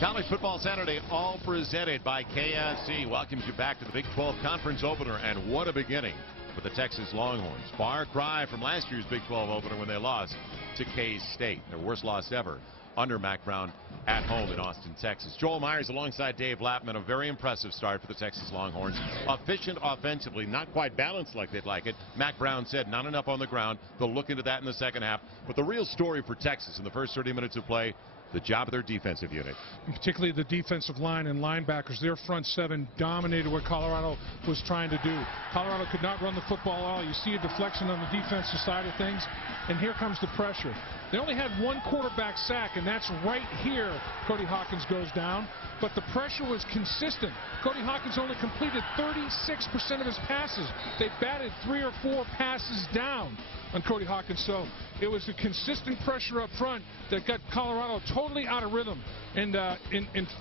College Football Saturday, all presented by KFC, welcomes you back to the Big 12 Conference Opener, and what a beginning for the Texas Longhorns. Far cry from last year's Big 12 Opener when they lost to K-State, their worst loss ever under Mack Brown at home in Austin, Texas. Joel Myers alongside Dave Lappman. A very impressive start for the Texas Longhorns. Efficient offensively, not quite balanced like they'd like it. Mack Brown said not enough on the ground. They'll look into that in the second half. But the real story for Texas in the first 30 minutes of play, the job of their defensive unit. And particularly the defensive line and linebackers. Their front seven dominated what Colorado was trying to do. Colorado could not run the football at all. You see a deflection on the defensive side of things, and here comes the pressure. They only had one quarterback sack, and that's right here. Cody Hawkins goes down, but the pressure was consistent. Cody Hawkins only completed 36% of his passes. They batted 3 or 4 passes down on Cody Hawkins, so it was the consistent pressure up front that got Colorado totally out of rhythm. And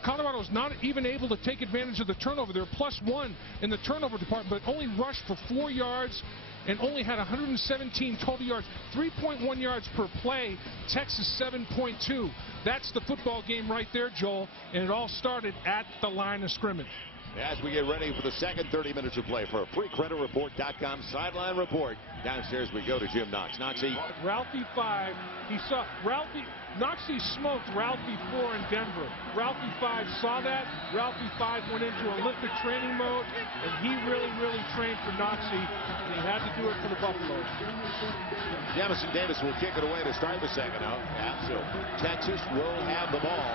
Colorado was not even able to take advantage of the turnover. They were +1 in the turnover department, but only rushed for 4 yards and only had 117 total yards, 3.1 yards per play. Texas 7.2. That's the football game right there, Joel, and it all started at the line of scrimmage. As we get ready for the second 30 minutes of play for a FreeCreditReport.com sideline report. Downstairs we go to Jim Knox. Knoxy. Ralphie 5. He saw Ralphie. Knoxy smoked Ralphie 4 in Denver. Ralphie 5 saw that. Ralphie 5 went into Olympic training mode, and he really trained for Knoxy, and he had to do it for the Buffaloes. Jamison Davis will kick it away to start the second out. Yeah, so Texas will have the ball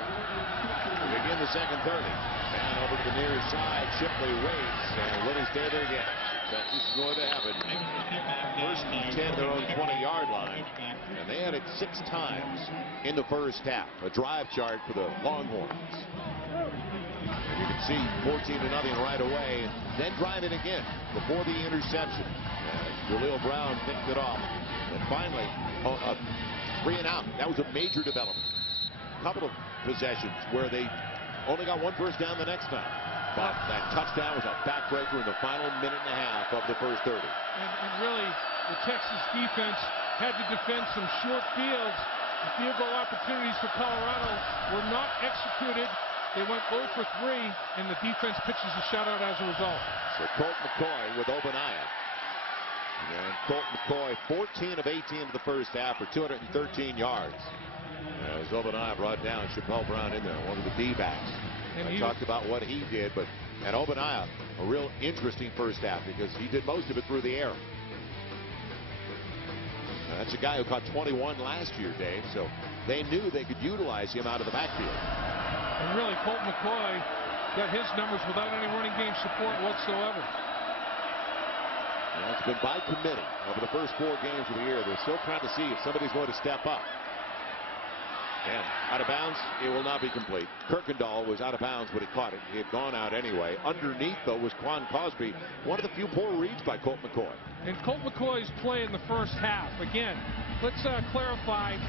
to begin the second 30. And over to the near side, Shipley waits, and Willie stay there again. Texas is going to have it. First and 10, their own 20-yard line. And they had it 6 times in the first half. A drive chart for the Longhorns. And you can see 14-0 right away. And then drive it again before the interception. Jaleel Brown picked it off. And finally, 3 and out. That was a major development. A couple of possessions where they only got 1 first down the next time. But that touchdown was a backbreaker in the final minute and a half of the first 30. And really, the Texas defense had to defend some short fields. The field goal opportunities for Colorado were not executed. They went 0 for 3, and the defense pitches a shutout as a result. So Colt McCoy with Obaniah. And Colt McCoy, 14 of 18 in the first half for 213 yards. As Obaniah brought down Chappelle Brown in there, one of the D-backs. And I talked about what he did, but and Obaniah, a real interesting first half because he did most of it through the air. Now, that's a guy who caught 21 last year, Dave, so they knew they could utilize him out of the backfield. And really, Colt McCoy got his numbers without any running game support whatsoever. Well, it's been by committee over the first 4 games of the year. They're still trying to see if somebody's going to step up. And out of bounds, it will not be complete. Kirkendall was out of bounds, but he caught it. He had gone out anyway. Underneath, though, was Quan Cosby. One of the few poor reads by Colt McCoy. And Colt McCoy's play in the first half. Again, let's clarify.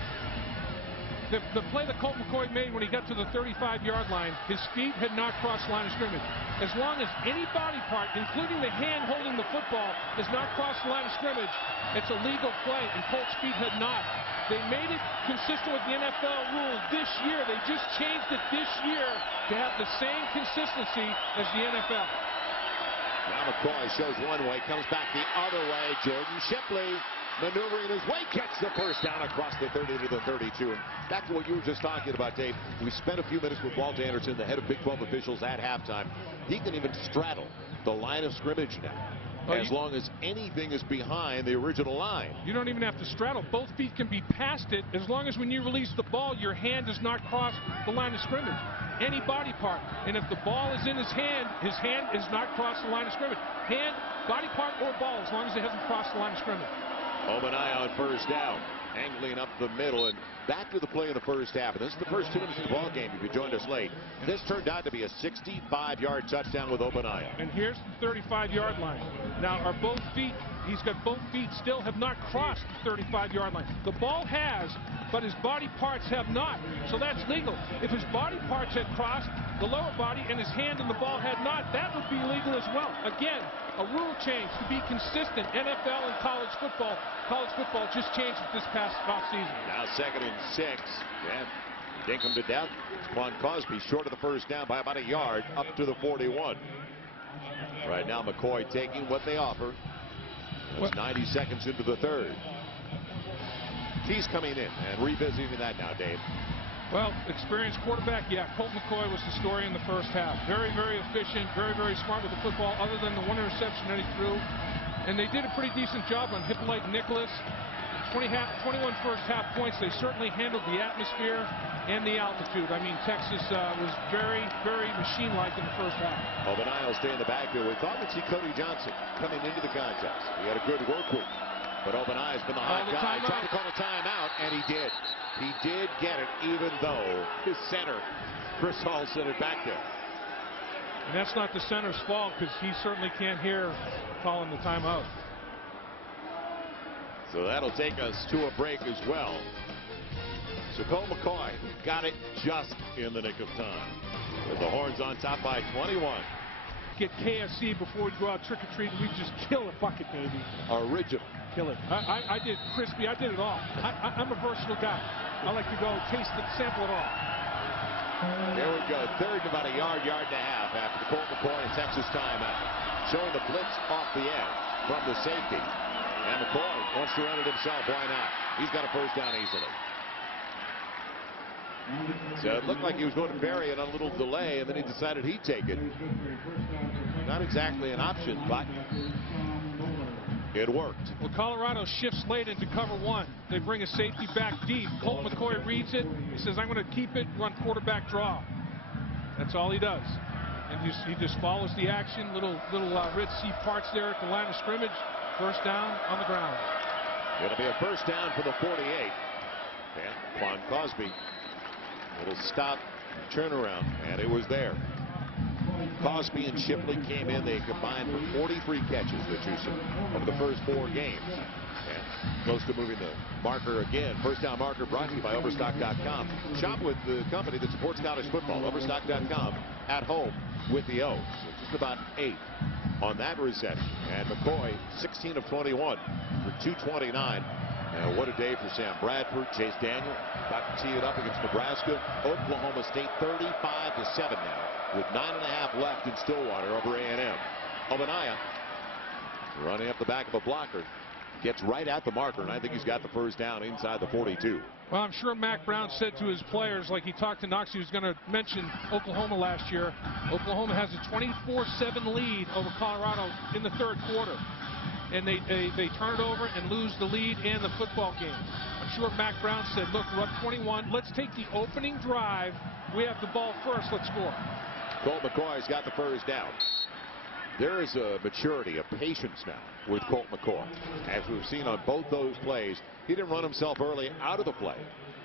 The play that Colt McCoy made when he got to the 35-yard line, his feet had not crossed the line of scrimmage. As long as any body part, including the hand holding the football, has not crossed the line of scrimmage, it's a legal play, and Colt's feet had not. They made it consistent with the NFL rules this year. They just changed it this year to have the same consistency as the NFL. Now McCoy shows one way, comes back the other way. Jordan Shipley maneuvering his way, gets the first down across the 30 to the 32. And back to what you were just talking about, Dave. We spent a few minutes with Walt Anderson, the head of Big 12 officials, at halftime. He can even straddle the line of scrimmage now. As long as anything is behind the original line. You don't even have to straddle. Both feet can be past it as long as when you release the ball, your hand does not cross the line of scrimmage. Any body part. And if the ball is in his hand is not crossed the line of scrimmage. Hand, body part, or ball, as long as it hasn't crossed the line of scrimmage. Obaniah on first down. Angling up the middle and back to the play in the first half. And this is the first 2 minutes of the ball game if you joined us late. This turned out to be a 65-yard touchdown with Obaniah. And here's the 35-yard line. Now, are both feet, he's got both feet still have not crossed the 35-yard line. The ball has, but his body parts have not. So that's legal. If his body parts had crossed, the lower body and his hand and the ball had not, that would be legal as well. Again, a rule change to be consistent. NFL and college football. College football just changed it this past offseason. Now 2nd and 6. And Dink him to death. Quan Cosby short of the first down by about a yard up to the 41. Right now McCoy taking what they offer. It's 90 seconds into the third. He's coming in and revisiting that now, Dave. Well, experienced quarterback, yeah. Colt McCoy was the story in the first half. Very, very efficient, very, very smart with the football, other than the one interception that he threw. And they did a pretty decent job on Hippolyte Nicholas. 21 first half points. They certainly handled the atmosphere and the altitude. I mean, Texas was very, very machine-like in the first half. Obanaya will stay in the backfield. We thought we'd see Cody Johnson coming into the contest. He had a good work week. But Obanaya's been the hot guy. Tried to call a timeout, and he did. He did get it, even though his center, Chris Hall, sent it back there. And that's not the center's fault, because he certainly can't hear calling the timeout. So that'll take us to a break as well. So Colt McCoy got it just in the nick of time. With the Horns on top by 21. Get KFC before we go out trick-or-treating. We just kill a bucket, baby. Original. Kill it. I did crispy. I did it all. I'm a versatile guy. I like to go taste it, sample it all. There we go. Third and about a yard and a half after the Colt McCoy and Texas timeout. Showing the blitz off the edge from the safety. And McCoy wants to run it himself. Why not? He's got a first down easily. So it looked like he was going to bury it on a little delay, and then he decided he'd take it. Not exactly an option, but it worked. Well, Colorado shifts late into cover one. They bring a safety back deep. Colt McCoy reads it. He says, I'm going to keep it, run quarterback draw. That's all he does. And he just follows the action. Little Red Sea parts there at the line of scrimmage. First down on the ground. It'll be a first down for the 48. And Quan Cosby. Little stop, turnaround, and it was there. Cosby and Shipley came in. They combined for 43 catches, the two over the first 4 games. And close to moving the marker again. First down marker brought to you by Overstock.com. Shop with the company that supports college football. Overstock.com at home with the O. So just about 8 on that reception. And McCoy, 16 of 21 for 229. And what a day for Sam Bradford. Chase Daniel about to tee it up against Nebraska. Oklahoma State 35-7 now with 9.5 left in Stillwater over A&M. Obanaya running up the back of a blocker. Gets right at the marker, and I think he's got the first down inside the 42. Well, I'm sure Mack Brown said to his players, like he talked to Knox, he was going to mention Oklahoma last year. Oklahoma has a 24-7 lead over Colorado in the third quarter. And they turn it over and lose the lead and the football game. I'm sure Mack Brown said, look, we're up 21. Let's take the opening drive. We have the ball first. Let's score. Colt McCoy's got the first down. There is a maturity, a patience now with Colt McCoy. As we've seen on both those plays, he didn't run himself early out of the play.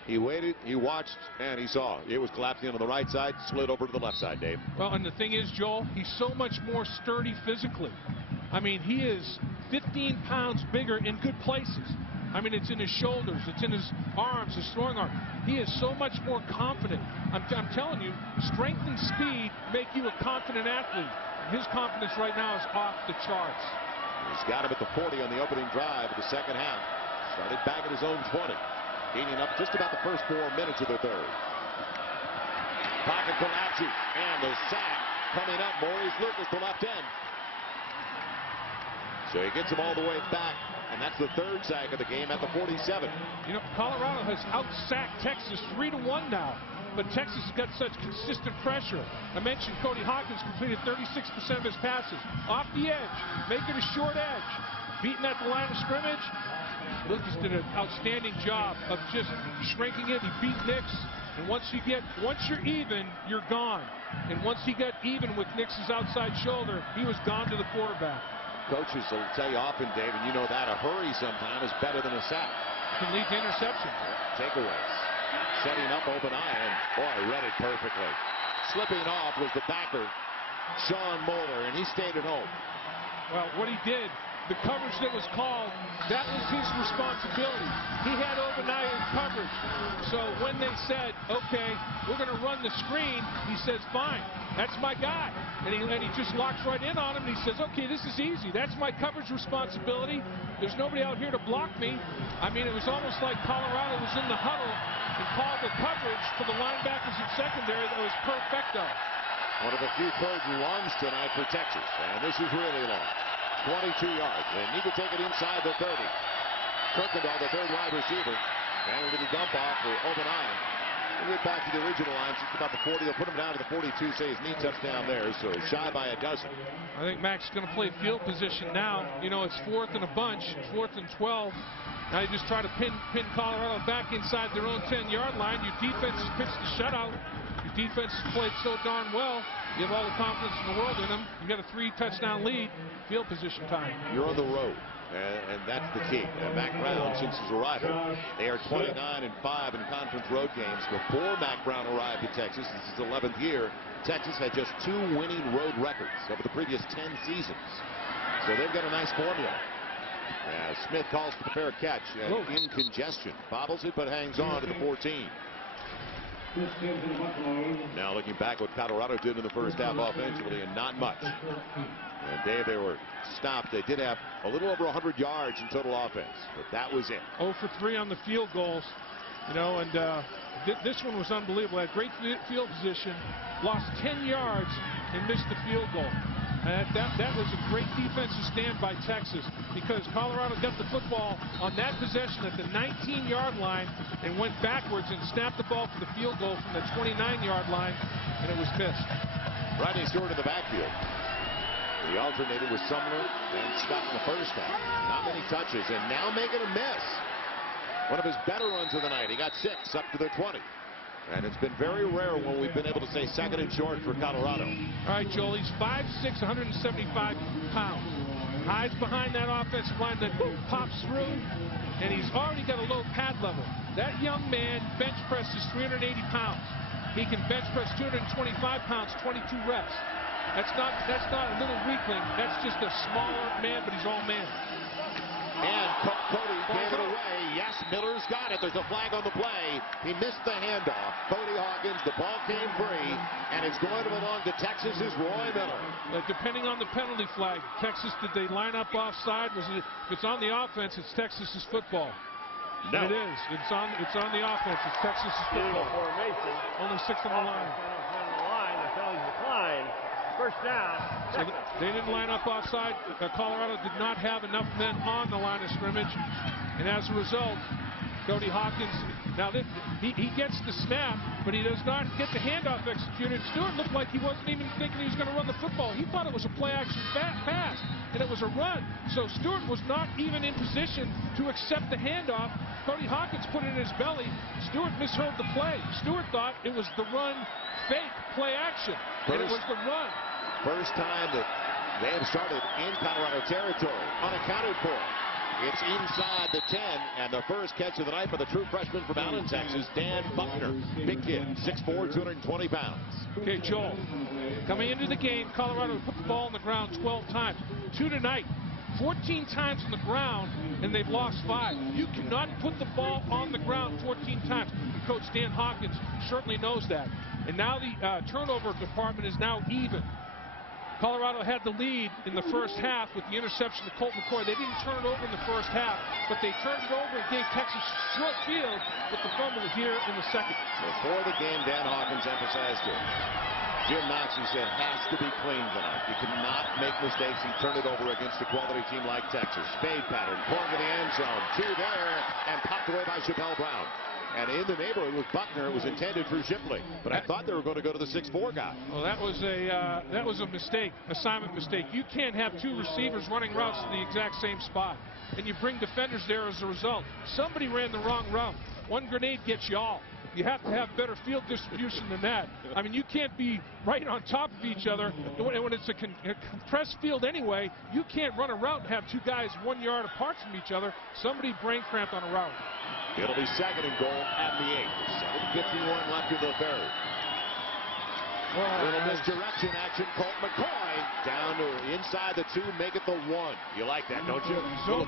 He waited, he watched, and he saw it was collapsing on the right side, slid over to the left side, Dave. Well, and the thing is, Joel, he's so much more sturdy physically. I mean, he is 15 pounds bigger in good places. I mean, it's in his shoulders, it's in his arms, his throwing arm. He is so much more confident. I'm telling you, strength and speed make you a confident athlete. His confidence right now is off the charts. He's got him at the 40 on the opening drive of the second half. Started back at his own 20. Gaining up just about the first 4 minutes of the third. Pocket collapses, and the sack coming up. Maurice Lucas, the left end. So he gets him all the way back, and that's the third sack of the game at the 47. You know, Colorado has out-sacked Texas 3-1 now, but Texas has got such consistent pressure. I mentioned Cody Hawkins completed 36% of his passes. Off the edge, making a short edge, beating at the line of scrimmage. Lucas did an outstanding job of just shrinking it. He beat Nix, and once you're even, you're gone. And once he got even with Nix's outside shoulder, he was gone to the quarterback. Coaches will tell you often, Dave, and you know that a hurry sometimes is better than a sack. Can lead to interception. Takeaways. Setting up Obanaya, and boy, read it perfectly. Slipping off was the backer, Sean Moeller, and he stayed at home. Well, what he did, the coverage that was called, that was his responsibility. He had overnight coverage. So when they said, okay, we're going to run the screen, he says, fine, that's my guy. And he just locks right in on him, and he says, okay, this is easy. That's my coverage responsibility. There's nobody out here to block me. I mean, it was almost like Colorado was in the huddle and called the coverage for the linebackers and secondary. That was perfecto. One of the few third and longs tonight for Texas, and this is really long. 22 yards. They need to take it inside the 30. Kirkendall, the third wide receiver, and a little dump off for O'Brien. We'll get back to the original line, just about the 40. They'll put him down to the 42, say his knee touchdown there, so shy by a dozen. I think Max is going to play field position now. You know, it's 4th and a bunch, 4th and 12. Now you just try to pin Colorado back inside their own 10-yard line. Your defense has pitched the shutout. Your defense has played so darn well. You have all the confidence in the world in them. You got a 3-touchdown lead. Field position time. You're on the road, and that's the key. And Mack Brown, since his arrival, they are 29-5 in conference road games. Before Mack Brown arrived at Texas, this is his 11th year, Texas had just 2 winning road records over the previous 10 seasons. So they've got a nice formula. Smith calls for the fair catch in congestion. Bobbles it, but hangs on to the 14. Now looking back what Colorado did in the first half offensively, and not much. And Dave, they were stopped. They did have a little over 100 yards in total offense, but that was it. 0 for 3 on the field goals. You know, and this one was unbelievable. Had great field position, lost 10 yards, and missed the field goal. That was a great defensive stand by Texas, because Colorado got the football on that possession at the 19-yard line and went backwards and snapped the ball for the field goal from the 29-yard line, and it was missed. Rodney Stewart in the backfield. He alternated with Sumner and Scott in the first half. Not many touches, and now making a miss. One of his better runs of the night. He got 6 up to the 20. And it's been very rare when we've been able to say second and short for Colorado. All right, Joel, he's 5'6", 175 pounds. Hides behind that offensive line that pops through, and he's already got a low pad level. That young man bench presses 380 pounds. He can bench press 225 pounds, 22 reps. That's not a little weakling. That's just a smaller man, but he's all man. And Cody gave it away. Yes, Miller's got it. There's a flag on the play. He missed the handoff. Cody Hawkins, the ball came free, and it's going to belong to Texas's Roy Miller. Depending on the penalty flag, Texas, did they line up offside? If it's on the offense, it's Texas's football. No. It is. It's on the offense. It's Texas's football. Formation. Only 6 on the line. The penalty decline. First down. So they didn't line up offside. Colorado did not have enough men on the line of scrimmage, and as a result, Cody Hawkins, now he gets the snap, but he does not get the handoff executed. Stewart looked like he wasn't even thinking he was going to run the football. He thought it was a play-action pass, and it was a run. So Stewart was not even in position to accept the handoff. Cody Hawkins put it in his belly. Stewart misheard the play. Stewart thought it was the run fake play action, and it was the run. First time that they have started in Colorado territory, unaccounted for. It's inside the 10, and the first catch of the night by the true freshman from Allen, Texas, Dan Buckner. Big kid, 6'4", 220 pounds. Okay, Joel, coming into the game, Colorado put the ball on the ground 12 times. 2 tonight, 14 times on the ground, and they've lost 5. You cannot put the ball on the ground 14 times. Coach Dan Hawkins certainly knows that. And now the turnover department is now even. Colorado had the lead in the first half with the interception to Colt McCoy. They didn't turn it over in the first half, but they turned it over and gave Texas short field with the fumble here in the second. Before the game, Dan Hawkins emphasized it. Jim Knox, he said, has to be clean tonight. You cannot make mistakes and turn it over against a quality team like Texas. Spade pattern, pulling to the end zone. 2 there, and popped away by Chappelle Brown. And in the neighborhood with Buckner, it was intended for Shipley. But I thought they were going to go to the 6'4" guy. Well, that was a mistake, assignment mistake. You can't have 2 receivers running routes to the exact same spot, and you bring defenders there as a result. Somebody ran the wrong route. One grenade gets you all. You have to have better field distribution than that. I mean, you can't be right on top of each other. When it's a compressed field anyway, you can't run a route and have 2 guys 1 yard apart from each other. Somebody brain cramped on a route. It'll be second and goal at the 8. 7:51 left in the third. Little misdirection action. Colt McCoy down to inside the 2, make it the 1. You like that, don't you? Zone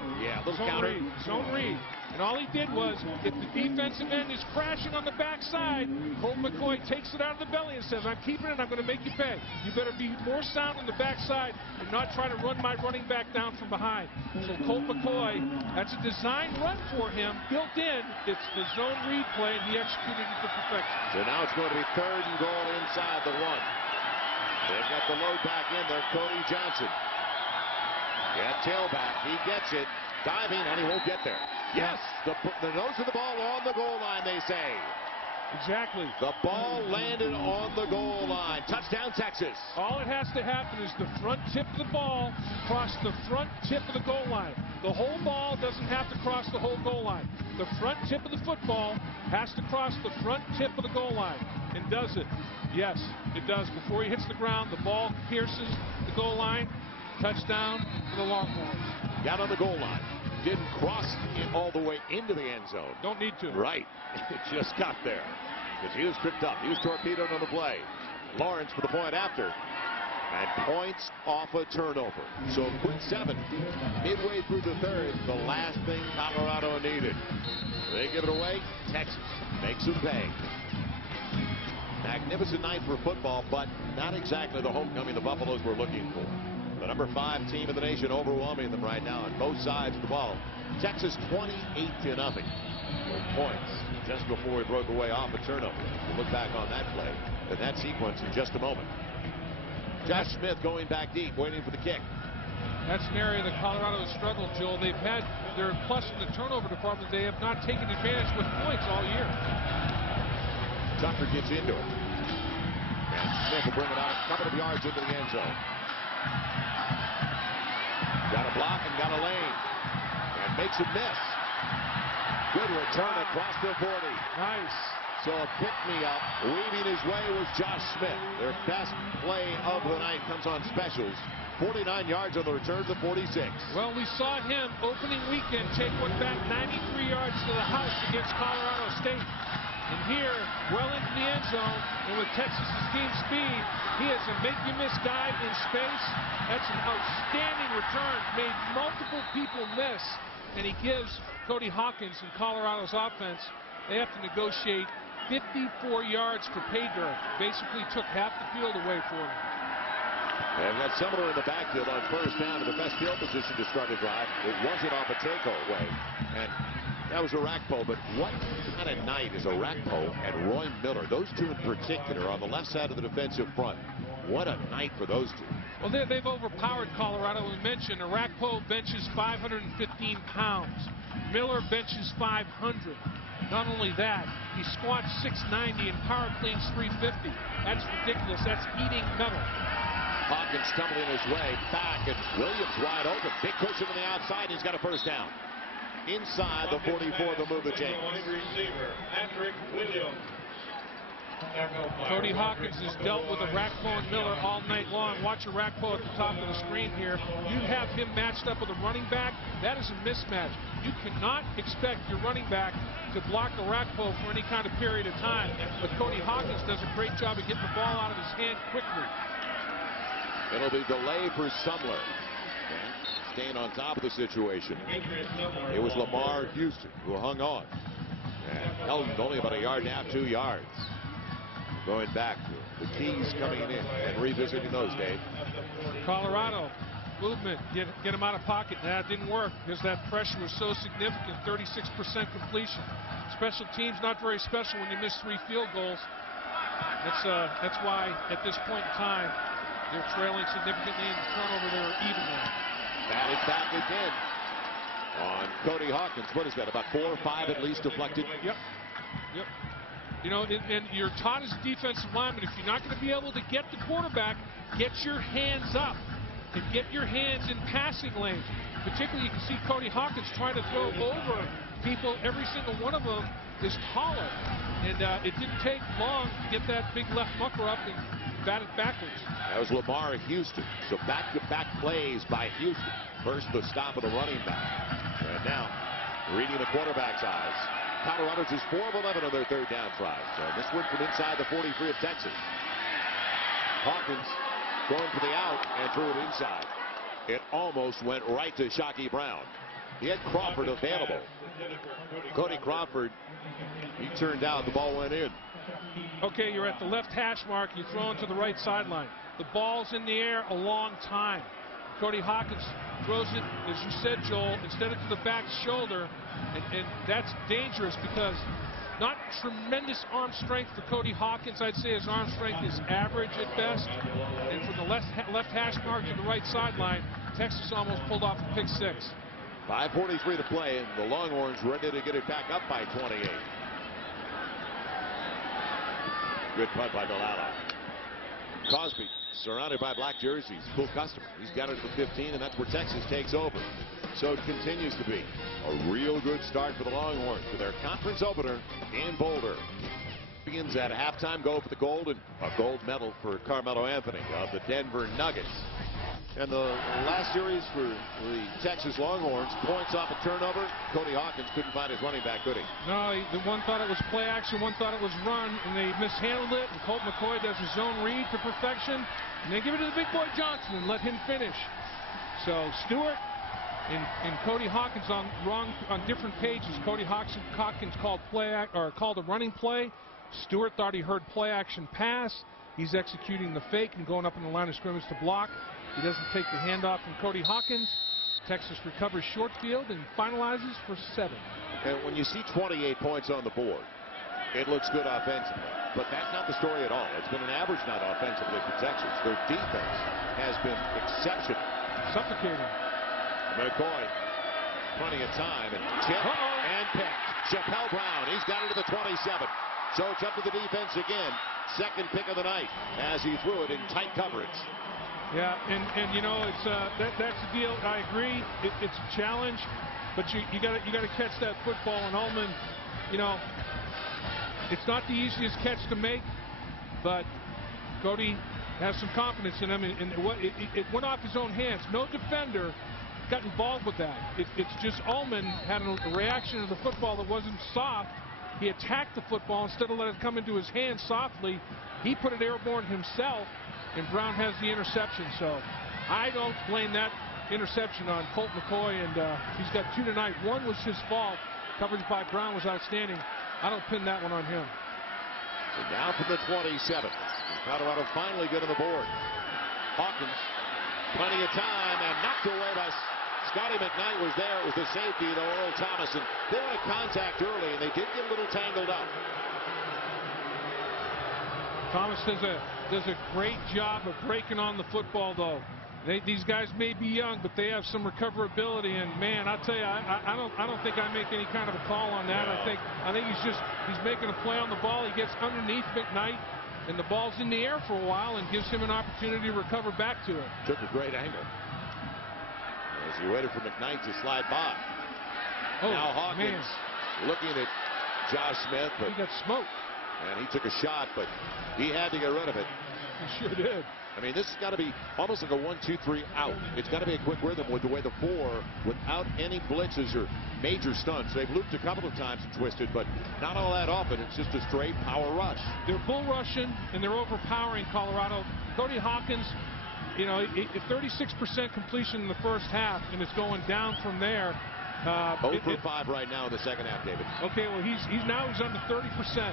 counter. read. Zone read. And all he did was, if the defensive end is crashing on the backside, Colt McCoy takes it out of the belly and says, I'm keeping it, I'm going to make you pay. You better be more sound on the backside and not try to run my running back down from behind. So Colt McCoy, that's a design run for him, built in. It's the zone read play, and he executed it to perfection. So now it's going to be 3rd and goal inside the 1. They've got the load back in there, Cody Johnson. Yeah, tailback, he gets it. Diving, and he won't get there. Yes, the nose of the ball on the goal line, they say. Exactly. The ball landed on the goal line. Touchdown, Texas. All it has to happen is the front tip of the ball cross the front tip of the goal line. The whole ball doesn't have to cross the whole goal line. The front tip of the football has to cross the front tip of the goal line. And does it? Yes, it does. Before he hits the ground, the ball pierces the goal line. Touchdown for the Longhorns. Got on the goal line. Didn't cross it all the way into the end zone. Don't need to. Right. It just got there. Because he was tripped up. He was torpedoed on the play. Lawrence for the point after. And points off a turnover. So quick 7. Midway through the 3rd. The last thing Colorado needed. They give it away. Texas makes them pay. Magnificent night for football, but not exactly the homecoming the Buffaloes were looking for. The number 5 team in the nation overwhelming them right now on both sides of the ball. Texas 28-0 with points just before we broke away off a turnover. We'll look back on that play and that sequence in just a moment. Josh Smith going back deep, waiting for the kick. That's an area that Colorado has struggled, Joel. They've had their plus in the turnover department. They have not taken advantage with points all year. Tucker gets into it. And Smith will bring it out a couple of yards into the end zone. Got a block and got a lane. And makes a miss. Good return across the 40. Nice. So a pick-me-up, weaving his way was Josh Smith. Their best play of the night comes on specials. 49 yards on the return to 46. Well, we saw him opening weekend take one back 93 yards to the house against Colorado State. And here, well into the end zone, and with Texas' team speed, he is a make-you-miss guy in space. That's an outstanding return. Made multiple people miss, and he gives Cody Hawkins and Colorado's offense, they have to negotiate 54 yards for pay dirt. Basically took half the field away for him. They've got Sumner in the backfield on first down to the best field position to start a drive. It wasn't off a takeaway, and that was Arakpo, but what kind of night is Arakpo and Roy Miller, those two in particular, on the left side of the defensive front? What a night for those two. Well, they've overpowered Colorado. We mentioned Arakpo benches 515 pounds. Miller benches 500. Not only that, he squats 690 and power cleans 350. That's ridiculous. That's eating metal. Hawkins stumbling his way back, and Williams wide open. Big cushion on the outside. He's got a first down. Inside the 44, they'll move the chains. Cody Hawkins has dealt with Arakpo and Miller all night long. Watch Arakpo at the top of the screen here. You have him matched up with a running back. That is a mismatch. You cannot expect your running back to block Arakpo for any kind of period of time. But Cody Hawkins does a great job of getting the ball out of his hand quickly. It'll be delay for Sumler. Staying on top of the situation. It was Lamar Houston who hung on. And Eldon only about a yard and a half, 2 yards. Going back, the keys coming in and revisiting those, Dave. Colorado, movement, get him out of pocket. That didn't work because that pressure was so significant, 36% completion. Special teams, not very special when you miss 3 field goals. That's why, at this point in time, they're trailing significantly in the turnover. They're even now. Batted back again on Cody Hawkins. What is that, about 4 or 5 at least deflected? Yep. You know, and you're taught as a defensive lineman, if you're not going to be able to get the quarterback, get your hands up and get your hands in passing lanes. Particularly, you can see Cody Hawkins trying to throw over people. Every single one of them is taller. And it didn't take long to get that big left mucker up and bat it backwards. That was Lamar Houston. So back-to-back plays by Houston. First, the stop of the running back. And now, reading the quarterback's eyes. Colorado's is 4 of 11 on their 3rd down tries. So this one from inside the 43 of Texas. Hawkins going for the out and threw it inside. It almost went right to Shockey Brown. He had Crawford available. Cody Crawford, he turned out, the ball went in. Okay, you're at the left hash mark, you throw it to the right sideline. The ball's in the air a long time. Cody Hawkins throws it, as you said, Joel, instead of to the back shoulder, and that's dangerous because not tremendous arm strength for Cody Hawkins. I'd say his arm strength is average at best. And from the left hash mark to the right sideline, Texas almost pulled off a pick six. 5:43 to play, and the Longhorns ready to get it back up by 28. Good punt by Delano. Cosby surrounded by black jerseys. Cool customer. He's got it at the 15, and that's where Texas takes over. So it continues to be a real good start for the Longhorns for their conference opener in Boulder. Begins at halftime. Go for the gold, and a gold medal for Carmelo Anthony of the Denver Nuggets. And the last series for the Texas Longhorns, points off a turnover. Cody Hawkins couldn't find his running back, could he? No, the one thought it was play action, one thought it was run, and they mishandled it. And Colt McCoy does his zone read to perfection, and they give it to the big boy Johnson and let him finish. So Stewart and Cody Hawkins on different pages. Cody Hawkins called called a running play. Stewart thought he heard play action pass. He's executing the fake and going up in the line of scrimmage to block. He doesn't take the handoff from Cody Hawkins. Texas recovers short field and finalizes for 7. And when you see 28 points on the board, it looks good offensively. But that's not the story at all. It's been an average night offensively for Texas. Their defense has been exceptional. Suffocating. McCoy, plenty of time, and tip and picked. Chappelle Brown, he's got it to the 27. So it's up to the defense again. Second pick of the night as he threw it in tight coverage. Yeah, and you know, it's that's the deal. I agree. It's a challenge, but you got to catch that football. And Ullman, you know, it's not the easiest catch to make, but Cody has some confidence in him. And it went off his own hands. No defender got involved with that. It's just Ullman had a reaction to the football that wasn't soft. He attacked the football instead of letting it come into his hands softly. He put it airborne himself. And Brown has the interception, so I don't blame that interception on Colt McCoy, and he's got 2 tonight. One was his fault. Coverage by Brown was outstanding. I don't pin that one on him. So now from the 27. Colorado finally good on the board. Hawkins, plenty of time, and knocked away by Scotty McKnight was there. It was the safety, though, Earl Thomas, and they wanted contact early, and they did get a little tangled up. Thomas does a great job of breaking on the football, though. These guys may be young, but they have some recoverability. And man, I'll tell you, I don't think I make any kind of a call on that. No. I think he's making a play on the ball. He gets underneath McKnight, and the ball's in the air for a while, and gives him an opportunity to recover back to it. Took a great angle as he waited for McKnight to slide by. Now Hawkins looking at Josh Smith, but he got smoked. And he took a shot, but he had to get rid of it. He sure did. I mean, this has got to be almost like a 1-2-3 out. It's got to be a quick rhythm with the way the 4, without any blitzes or major stunts. They've looped a couple of times and twisted, but not all that often. It's just a straight power rush. They're bull rushing, and they're overpowering Colorado. Cody Hawkins, you know, 36% completion in the first half, and it's going down from there. 0 for 5 right now in the second half, David. Okay, well, he's under 30%.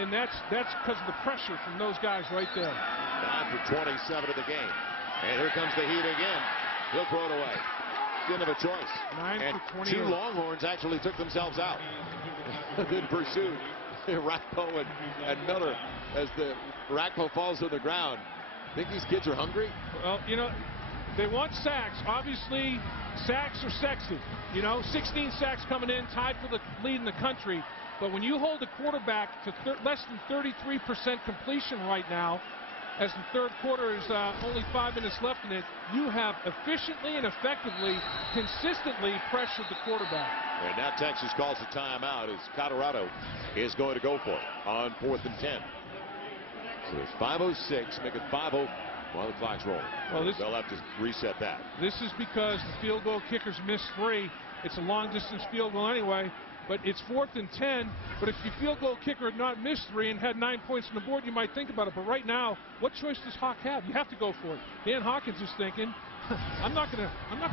And that's because of the pressure from those guys right there. 9 for 27 of the game. And here comes the heat again. He'll throw it away. Didn't have a choice. 9 and for 28. 2 Longhorns actually took themselves out. Good pursuit. Rackpo and Miller as the Rackpo falls to the ground. Think these kids are hungry? Well, you know, they want sacks. Obviously, sacks are sexy. You know, 16 sacks coming in, tied for the lead in the country. But when you hold a quarterback to less than 33% completion right now, as the third quarter is only 5 minutes left in it, you have efficiently and effectively, consistently pressured the quarterback. And now Texas calls a timeout as Colorado is going to go for it on 4th and 10. So there's 5:06, make it 5:0 while the clock's rolling. Well, they'll have to reset that. This is because the field goal kickers missed 3. It's a long distance field goal anyway. But it's 4th and 10. But if your field goal kicker had not missed 3 and had 9 points on the board, you might think about it. But right now, what choice does Hawk have? You have to go for it. Dan Hawkins is thinking, I'm not gonna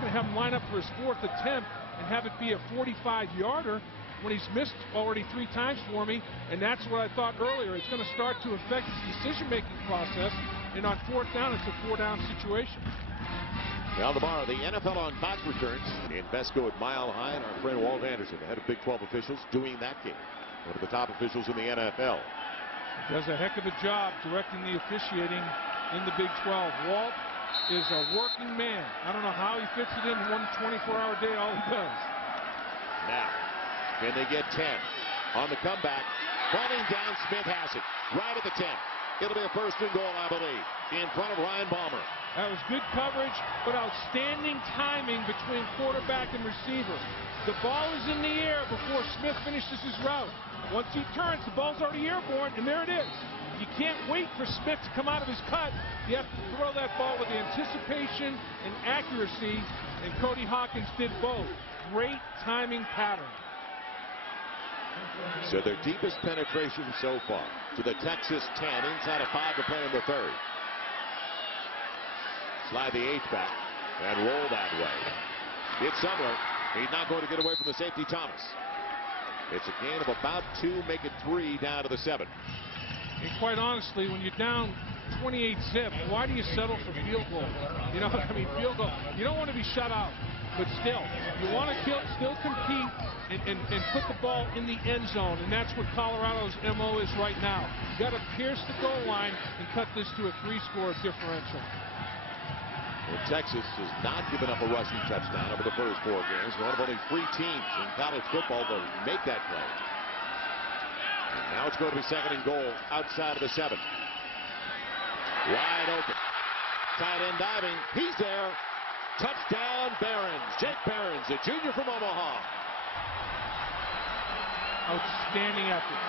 have him line up for his 4th attempt and have it be a 45-yarder when he's missed already 3 times for me. And that's what I thought earlier. It's going to start to affect his decision-making process. And on 4th down, it's a 4-down situation. Now tomorrow, the NFL on Fox returns. Invesco at Mile High, and our friend Walt Anderson, the head of Big 12 officials, doing that game. One of the top officials in the NFL. Does a heck of a job directing the officiating in the Big 12. Walt is a working man. I don't know how he fits it in one 24-hour day. All he does. Now, can they get 10 on the comeback? Falling down, Smith has it right at the 10. It'll be a 1st and goal, I believe, in front of Ryan Balmer. That was good coverage, but outstanding timing between quarterback and receiver. The ball is in the air before Smith finishes his route. Once he turns, the ball's already airborne, and there it is. You can't wait for Smith to come out of his cut. You have to throw that ball with anticipation and accuracy, and Cody Hawkins did both. Great timing pattern. So their deepest penetration so far to the Texas 10, inside of 5 to play in the 3rd. Slide the 8th back and roll that way. It's Sumler. He's not going to get away from the safety, Thomas. It's a gain of about 2, make it 3 down to the 7. And quite honestly, when you're down 28-zip, why do you settle for field goal? You know, I mean, field goal. You don't want to be shut out, but still, you want to still compete and put the ball in the end zone, and that's what Colorado's MO is right now. You got to pierce the goal line and cut this to a 3-score differential. Well, Texas has not given up a rushing touchdown over the first 4 games. One of only 3 teams in college football to make that play. And now it's going to be 2nd and goal outside of the 7. Wide open. Tight end diving. He's there. Touchdown, Behrens. Jake Behrens, a junior from Omaha. Outstanding effort.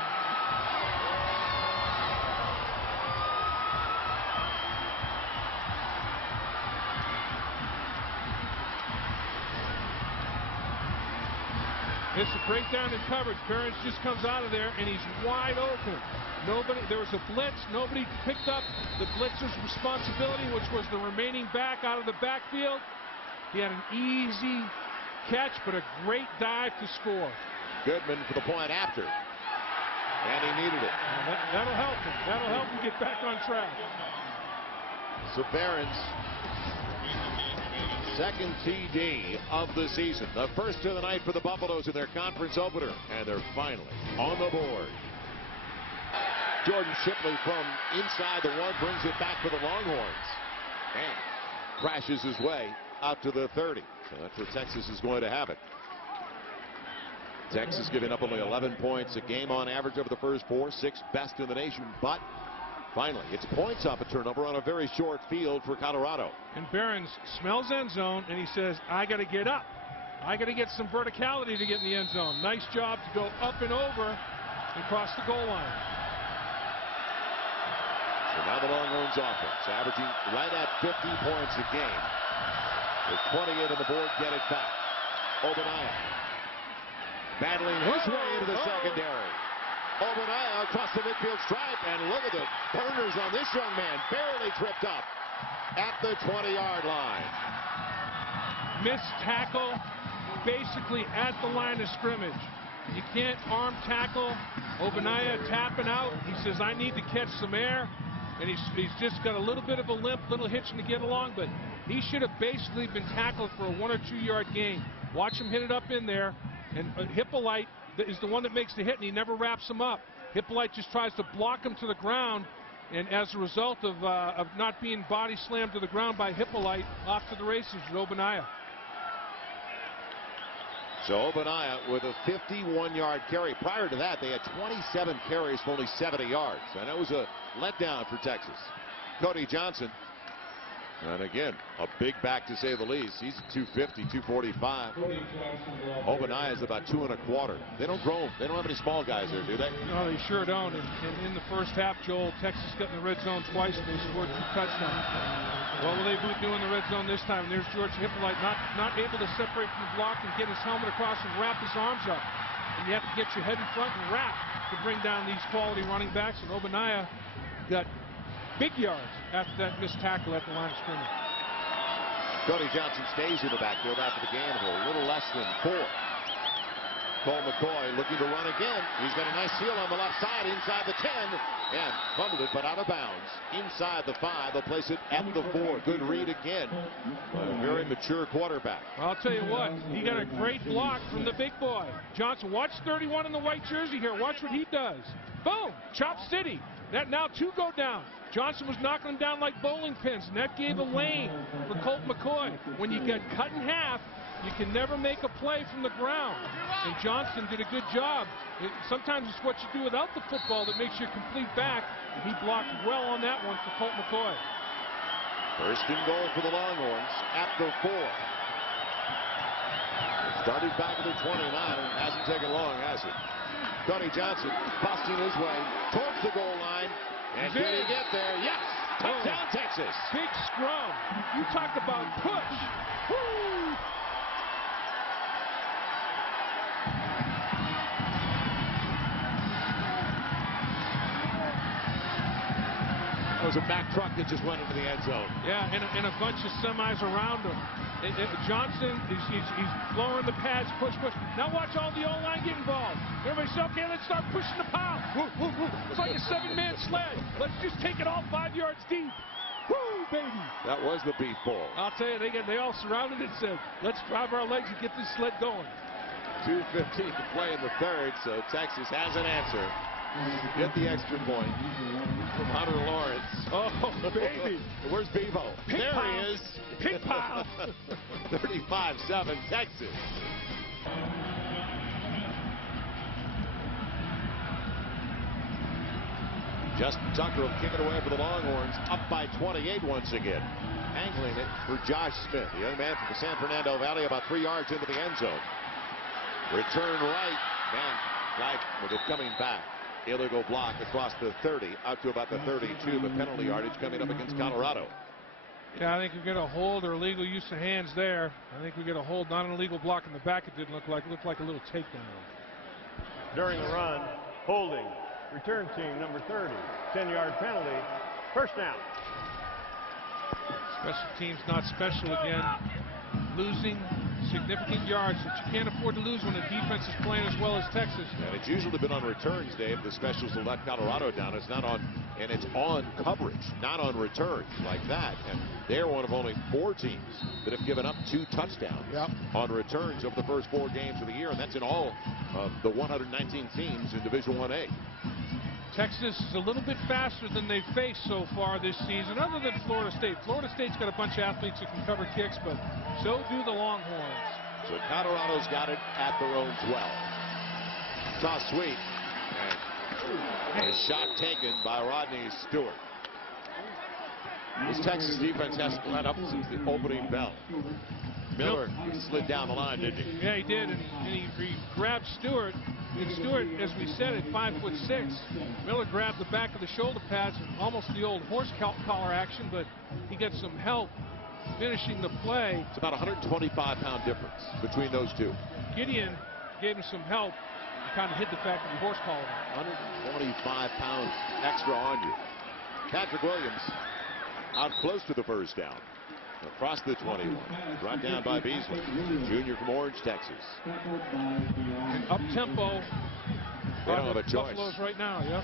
It's a breakdown in coverage. Behrens just comes out of there, and he's wide open. There was a blitz. Nobody picked up the blitzer's responsibility, which was the remaining back out of the backfield. He had an easy catch, but a great dive to score. Goodman for the point after. And he needed it. That'll help him. That'll help him get back on track. So Behrens, 2nd TD of the season. The first of the night for the Buffaloes in their conference opener. And they're finally on the board. Jordan Shipley from inside the 1 brings it back for the Longhorns. And crashes his way out to the 30. So that's where Texas is going to have it. Texas giving up only 11 points a game on average over the first 4, 6th best in the nation. But finally, it's points off a turnover on a very short field for Colorado. And Behrens smells end zone, and he says, I got to get up. I got to get some verticality to get in the end zone. Nice job to go up and over and cross the goal line. So now the Longhorns offense averaging right at 50 points a game. With 28 on the board, get it back. Ogbonnaya battling his way into the secondary. Ogbonnaya across the midfield stripe, and look at the burners on this young man. Barely tripped up at the 20-yard line. Missed tackle basically at the line of scrimmage. You can't arm tackle. Ogbonnaya tapping out. He says, I need to catch some air. And he's just got a little bit of a limp, little hitching to get along, but he should have basically been tackled for a 1 or 2 yard gain. Watch him hit it up in there, and Hippolyte is the one that makes the hit, and he never wraps him up. Hippolyte just tries to block him to the ground, and as a result of not being body slammed to the ground by Hippolyte, off to the races with Ogbonnaya. So Ogbonnaya with a 51-yard carry. Prior to that, they had 27 carries for only 70 yards. And that was a letdown for Texas. Cody Johnson. And again, a big back to say the least. He's 250, 245. Ogbonnaya is about 2 1/4. They don't grow. They don't have any small guys there, do they? No, they sure don't. And in the first half, Joel, Texas got in the red zone twice, and they scored 2 touchdowns. What will they do in the red zone this time? And there's George Hippolyte not able to separate from the block and get his helmet across and wrap his arms up. And and you have to get your head in front and wrap to bring down these quality running backs. And Ogbonnaya got big yards after that missed tackle at the line of scrimmage. Cody Johnson stays in the backfield after the gain of a little less than 4. Colt McCoy looking to run again. He's got a nice seal on the left side inside the 10 and fumbled it, but out of bounds inside the 5. They'll place it at the 4. Good read again. A very mature quarterback. I'll tell you what, he got a great block from the big boy. Johnson, watch 31 in the white jersey here. Watch what he does. Boom, Chop City. That now 2 go down. Johnson was knocking them down like bowling pins, and that gave a lane for Colt McCoy. When you get cut in half, you can never make a play from the ground. And Johnson did a good job. Sometimes it's what you do without the football that makes you a complete back. And he blocked well on that one for Colt McCoy. First and goal for the Longhorns at the 4. Started back at the 29. Hasn't taken long, has it? Cody Johnson busting his way towards the goal line. And did he get there? Yes! Touchdown, Texas. Big scrum. You talk about push. Woo! That was a back truck that just went into the end zone. Yeah, and a bunch of semis around him. Johnson, he's blowing the pads, push. Now watch all the O-line get involved. Everybody say, okay, let's start pushing the pile. It's like a 7-man sled. Let's just take it all 5 yards deep. Woo, baby. That was the beef ball. I'll tell you, they all surrounded it and said, let's drive our legs and get this sled going. 2:15 to play in the 3rd, so Texas has an answer. Get the extra point from Hunter Lawrence. Oh, baby. Where's Bevo? Pig there pile. He is. Pig pile. 35-7 Texas. Justin Tucker will kick it away for the Longhorns, up by 28 once again. Angling it for Josh Smith, the young man from the San Fernando Valley, about 3 yards into the end zone. Return right. Man, right with it coming back. Illegal block across the 30, out to about the 32, but penalty yardage coming up against Colorado. Yeah, I think we get a hold or illegal use of hands there. I think we get a hold, not an illegal block in the back. It didn't look like. It looked like a little takedown. During the run, holding. Return team number 30. 10-yard penalty. First down. Special teams not special again. Losing significant yards that you can't afford to lose when the defense is playing as well as Texas. And it's usually been on returns, Dave. The specials will let Colorado down. It's not on, and it's on coverage, not on returns like that. And they're one of only 4 teams that have given up 2 touchdowns on returns over the first 4 games of the year, and that's in all of the 119 teams in Division 1A. Texas is a little bit faster than they've faced so far this season, other than Florida State. Florida State's got a bunch of athletes that can cover kicks, but so do the Longhorns. So Colorado's got it at their own 12. Toss sweep. And a shot taken by Rodney Stewart. This Texas defense hasn't let up since the opening bell. Miller slid down the line, didn't he? Yeah, he did, and he grabbed Stewart. And Stewart, as we said, at 5'6", Miller grabbed the back of the shoulder pads, almost the old horse collar action, but he got some help finishing the play. It's about a 125-pound difference between those two. Gideon gave him some help and kind of hid the fact that the horse collar. 125 pounds extra on you. Patrick Williams out close to the first down. Across the 21. Brought down by Beasley. Junior from Orange, Texas. And up-tempo. They don't have a choice. Buffalo's right now, yep.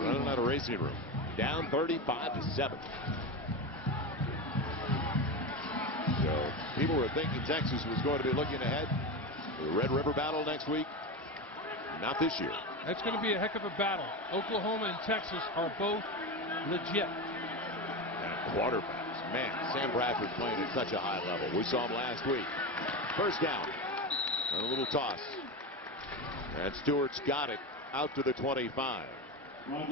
Running out of racing room. Down 35-7. So people were thinking Texas was going to be looking ahead to the Red River battle next week. Not this year. That's going to be a heck of a battle. Oklahoma and Texas are both legit. And quarterbacks. Man, Sam Bradford playing at such a high level. We saw him last week. First down. And a little toss. And Stewart's got it out to the 25. Now,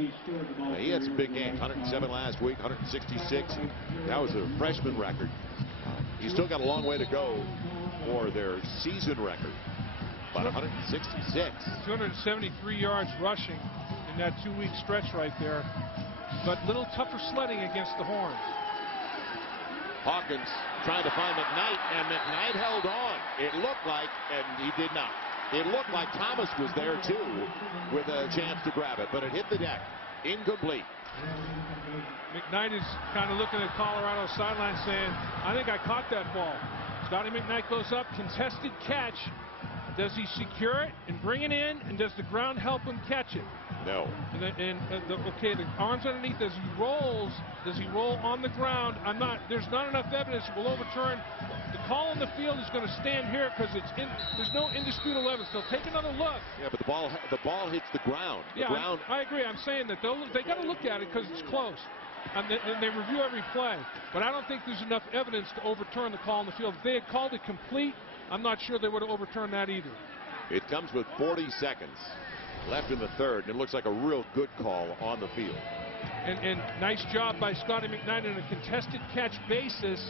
he had some big games. 107 last week, 166. That was a freshman record. He's still got a long way to go for their season record. About 166. 273 yards rushing in that 2-week stretch right there. But a little tougher sledding against the Horns. Hawkins trying to find McKnight, and McKnight held on. It looked like, and he did not. It looked like Thomas was there too with a chance to grab it, but it hit the deck. Incomplete. McKnight is kind of looking at Colorado's sideline saying, I think I caught that ball. Scotty McKnight goes up, contested catch. Does he secure it and bring it in, and does the ground help him catch it? No. Okay, the arms underneath as he rolls. Does he roll on the ground? There's not enough evidence. We'll overturn. The call on the field is going to stand here because there's no indisputable evidence. They'll take another look. Yeah, but the ball hits the ground. I agree. I'm saying that they got to look at it because it's close. And they review every play. But I don't think there's enough evidence to overturn the call on the field. If they had called it complete, I'm not sure they would have overturned that either. It comes with 40 seconds left in the third, and it looks like a real good call on the field. And nice job by Scotty McKnight on a contested catch basis.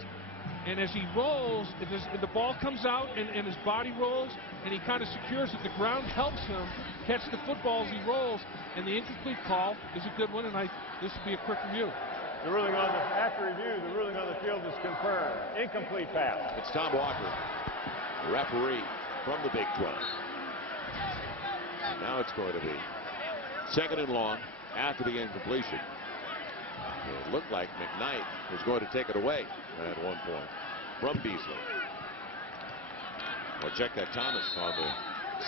And as he rolls, if the ball comes out and his body rolls, and he kind of secures it, the ground helps him catch the football as he rolls. And the incomplete call is a good one, and this will be a quick review. The ruling after review, the ruling on the field is confirmed. Incomplete pass. It's Tom Walker, referee from the Big 12. Now it's going to be second and long after the incompletion. It looked like McKnight was going to take it away at one point from Beasley. Well, check that Thomas on the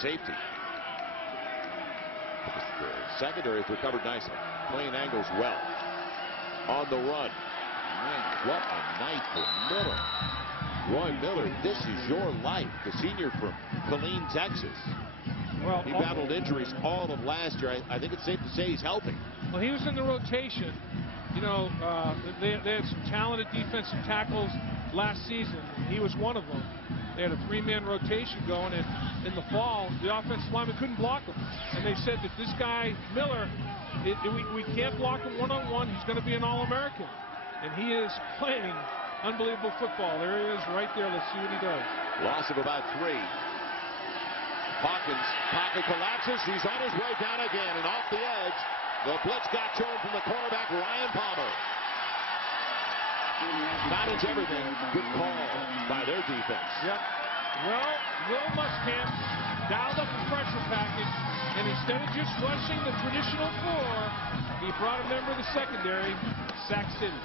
safety. The secondary has recovered nicely. Playing angles well. On the run. Man, what a night for Miller. Roy Miller, this is your life. The senior from Killeen, Texas. Well, he battled injuries all of last year. I think it's safe to say he's healthy. Well, he was in the rotation. You know, they had some talented defensive tackles last season. He was one of them. They had a three-man rotation going, and in the fall, the offensive lineman couldn't block him. And they said that this guy, Miller, we can't block him one-on-one. He's going to be an All-American. And he is playing unbelievable football. There he is right there. Let's see what he does. Loss of about 3. Hawkins, pocket collapses. He's on his way down again, and off the edge. The blitz got to him from the cornerback, Ryan Palmer. Manage everything. Good call by their defense. Yep. Well, Will Muskamp dialed up the pressure package, and instead of just rushing the traditional 4, he brought a member of the secondary, Sac City.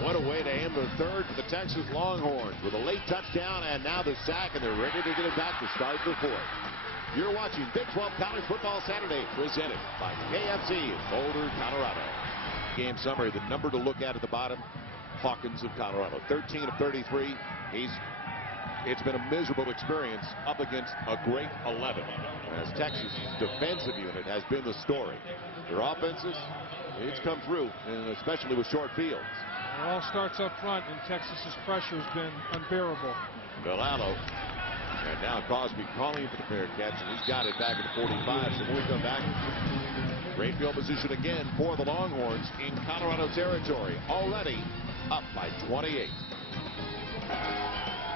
What a way to end the third for the Texas Longhorns with a late touchdown and now the sack, and they're ready to get it back to start the fourth. You're watching Big 12 College Football Saturday, presented by KFC in Boulder, Colorado. Game summary, the number to look at the bottom, Hawkins of Colorado. 13 of 33. It's been a miserable experience up against a great 11. As Texas' defensive unit has been the story. Their offenses, it's come through, and especially with short fields. It all starts up front, and Texas's pressure has been unbearable. Galano. And now Crosby calling for the fair catch, and he's got it back at the 45. So when we come back, great field position again for the Longhorns in Colorado territory. Already up by 28.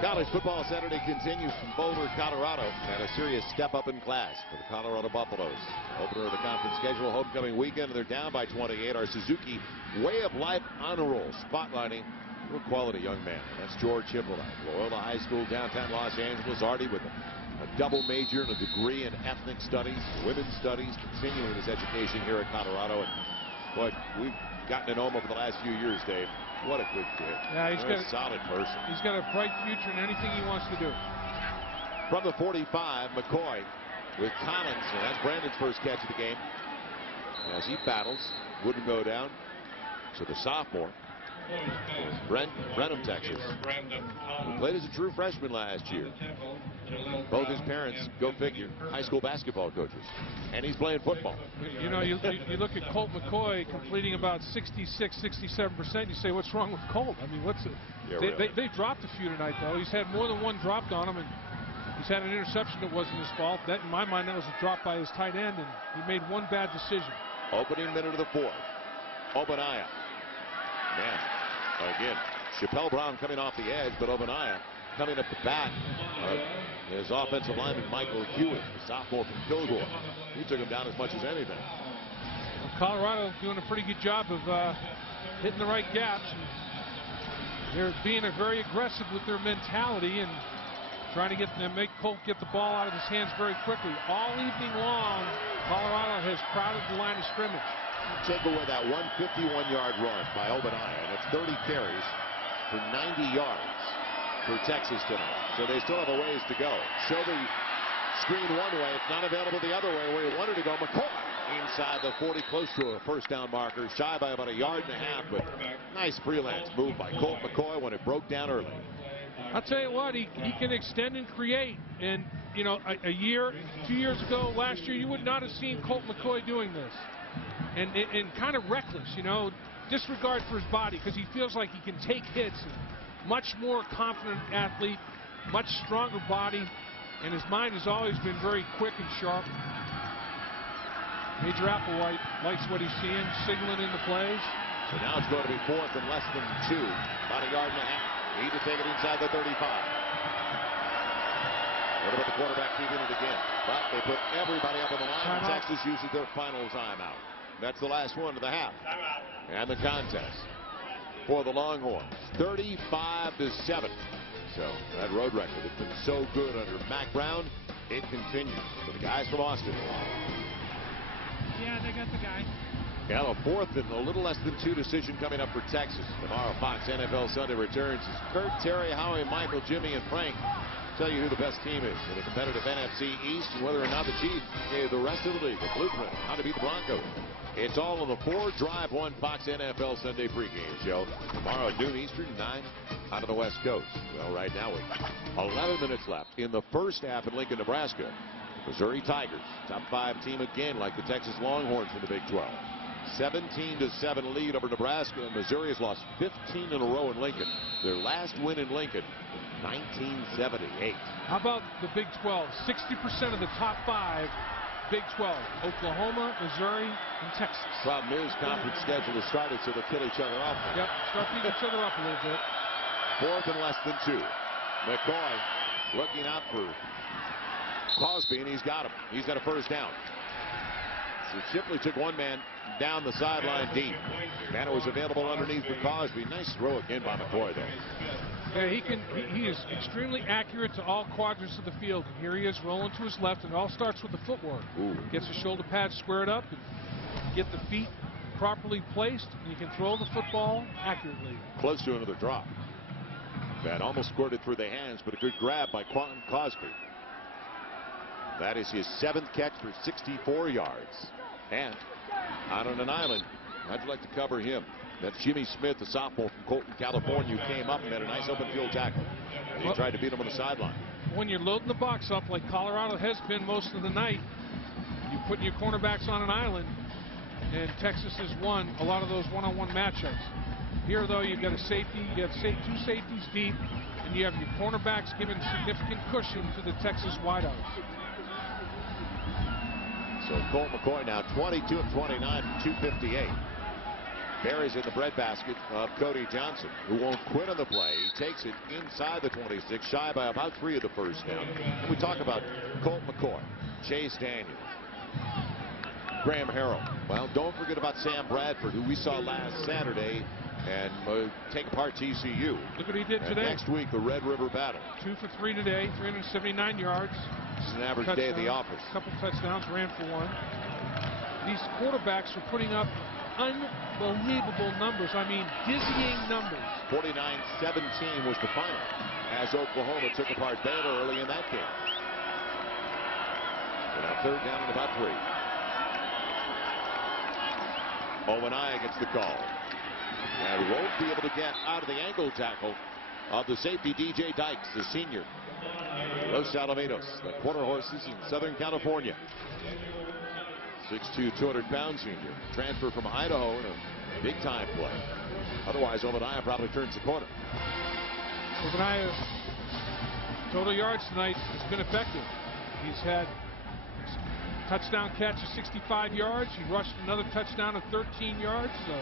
College Football Saturday continues from Boulder, Colorado, and a serious step up in class for the Colorado Buffaloes. Opener of the conference schedule, homecoming weekend, and they're down by 28. Our Suzuki Way of Life Honor Roll, spotlighting a quality young man. That's George Hippolyte, Loyola High School, downtown Los Angeles, already with a double major and a degree in ethnic studies, women's studies, continuing his education here at Colorado. And boy, we've gotten to know him over the last few years, Dave. What a good kid. Yeah, he's got a solid person. He's got a bright future in anything he wants to do. From the 45, McCoy with Collins, and that's Brandon's first catch of the game. As he battles, wouldn't go down. So the sophomore, Brenham, Texas, who played as a true freshman last year. Both his parents, go figure, high school basketball coaches. And he's playing football. You know, you look at Colt McCoy completing about 66, 67%. You say, what's wrong with Colt? I mean, what's it? Yeah, really. They dropped a few tonight, though. He's had more than one dropped on him, and he's had an interception that wasn't his fault. That, in my mind, that was a drop by his tight end, and he made one bad decision. Opening minute of the fourth. Obadiah. Man, again, Chappelle Brown coming off the edge, but Obadiah coming up the back. His offensive lineman, Michael Hewitt, the sophomore from Kilgore. He took him down as much as anything. Well, Colorado doing a pretty good job of hitting the right gaps. They're being very aggressive with their mentality, and trying to make Colt get the ball out of his hands very quickly. All evening long, Colorado has crowded the line of scrimmage. Take away that 151-yard run by Obadiah, and it's 30 carries for 90 yards for Texas tonight. So they still have a ways to go. Show the screen one way. It's not available the other way where he wanted to go. McCoy inside the 40, close to a first down marker, shy by about 1.5 yards, but nice freelance move by Colt McCoy when it broke down early. I'll tell you what, he can extend and create. And, you know, a year, 2 years ago, last year, you would not have seen Colt McCoy doing this. And kind of reckless, you know, disregard for his body because he feels like he can take hits. Much more confident athlete, much stronger body, and his mind has always been very quick and sharp. Major Applewhite likes what he's seeing, signaling in the plays. So now it's going to be 4th and less than 2, about 1.5 yards. Need to take it inside the 35. What about the quarterback keeping it again? But they put everybody up on the line, and Texas uses their final timeout. That's the last one of the half. And the contest for the Longhorns, 35-7. So that road record has been so good under Mack Brown, it continues for the guys from Austin. Yeah, they got the guy. Got a 4th and a little less than 2 decision coming up for Texas. Tomorrow, Fox NFL Sunday returns as Kurt, Terry, Howie, Michael, Jimmy, and Frank tell you who the best team is in the competitive NFC East and whether or not the Chiefs gave the rest of the league a blueprint on how to beat the Broncos. It's all on the 4 Drive 1 Fox NFL Sunday pregame show. Tomorrow at noon Eastern, 9 out of the West Coast. Well, right now, with 11 minutes left in the first half in Lincoln, Nebraska. Missouri Tigers, top 5 team again, like the Texas Longhorns in the Big 12. 17-7 lead over Nebraska, and Missouri has lost 15 in a row in Lincoln. Their last win in Lincoln, 1978. How about the Big 12? 60% of the top 5 Big 12, Oklahoma, Missouri, and Texas. Problem is, conference schedule has started, so they'll kill each other off. Yep, start beating each other up a little bit. 4th and less than 2. McCoy looking out for Cosby, and he's got him. He's got a first down. So Shipley took one man down the sideline deep. Man, it was available underneath for Cosby. Nice throw again by McCoy, though. Yeah, he is extremely accurate to all quadrants of the field. And here he is rolling to his left, and it all starts with the footwork. Ooh. Gets the shoulder pads squared up, and get the feet properly placed, and you can throw the football accurately. Close to another drop. That almost squirted through the hands, but a good grab by Quentin Cosby. That is his 7th catch for 64 yards. And out on an island, how'd you like to cover him? That's Jimmy Smith, the sophomore from Colton, California, who came up and had a nice open field tackle. And he tried to beat him on the sideline. When you're loading the box up like Colorado has been most of the night, you're putting your cornerbacks on an island, and Texas has won a lot of those one-on-one matchups. Here, though, you've got a safety, you got 2 safeties deep, and you have your cornerbacks giving significant cushion to the Texas wideouts. So Colt McCoy now 22 of 29 for 258. Buries in the breadbasket of Cody Johnson, who won't quit on the play. He takes it inside the 26, shy by about 3 of the first down. And we talk about Colt McCoy, Chase Daniels, Graham Harrell. Well, don't forget about Sam Bradford, who we saw last Saturday and take apart TCU. Look what he did and today. Next week, the Red River Battle. 2 for 3 today, 379 yards. This is an average day at the office. A couple touchdowns, ran for 1. These quarterbacks are putting up unbelievable numbers. I mean, dizzying numbers. 49-17 was the final, as Oklahoma took apart Baylor early in that game. So now 3rd down and about 3. Owenaya gets the call. And won't be able to get out of the ankle tackle of the safety DJ Dykes, the senior. Los Alamitos, the quarter horses in Southern California. 6'2", 200-pound senior. Transfer from Idaho in a big-time play. Otherwise, Obadiah probably turns the corner. Obadiah's total yards tonight has been effective. He's had touchdown catch of 65 yards. He rushed another touchdown of 13 yards. So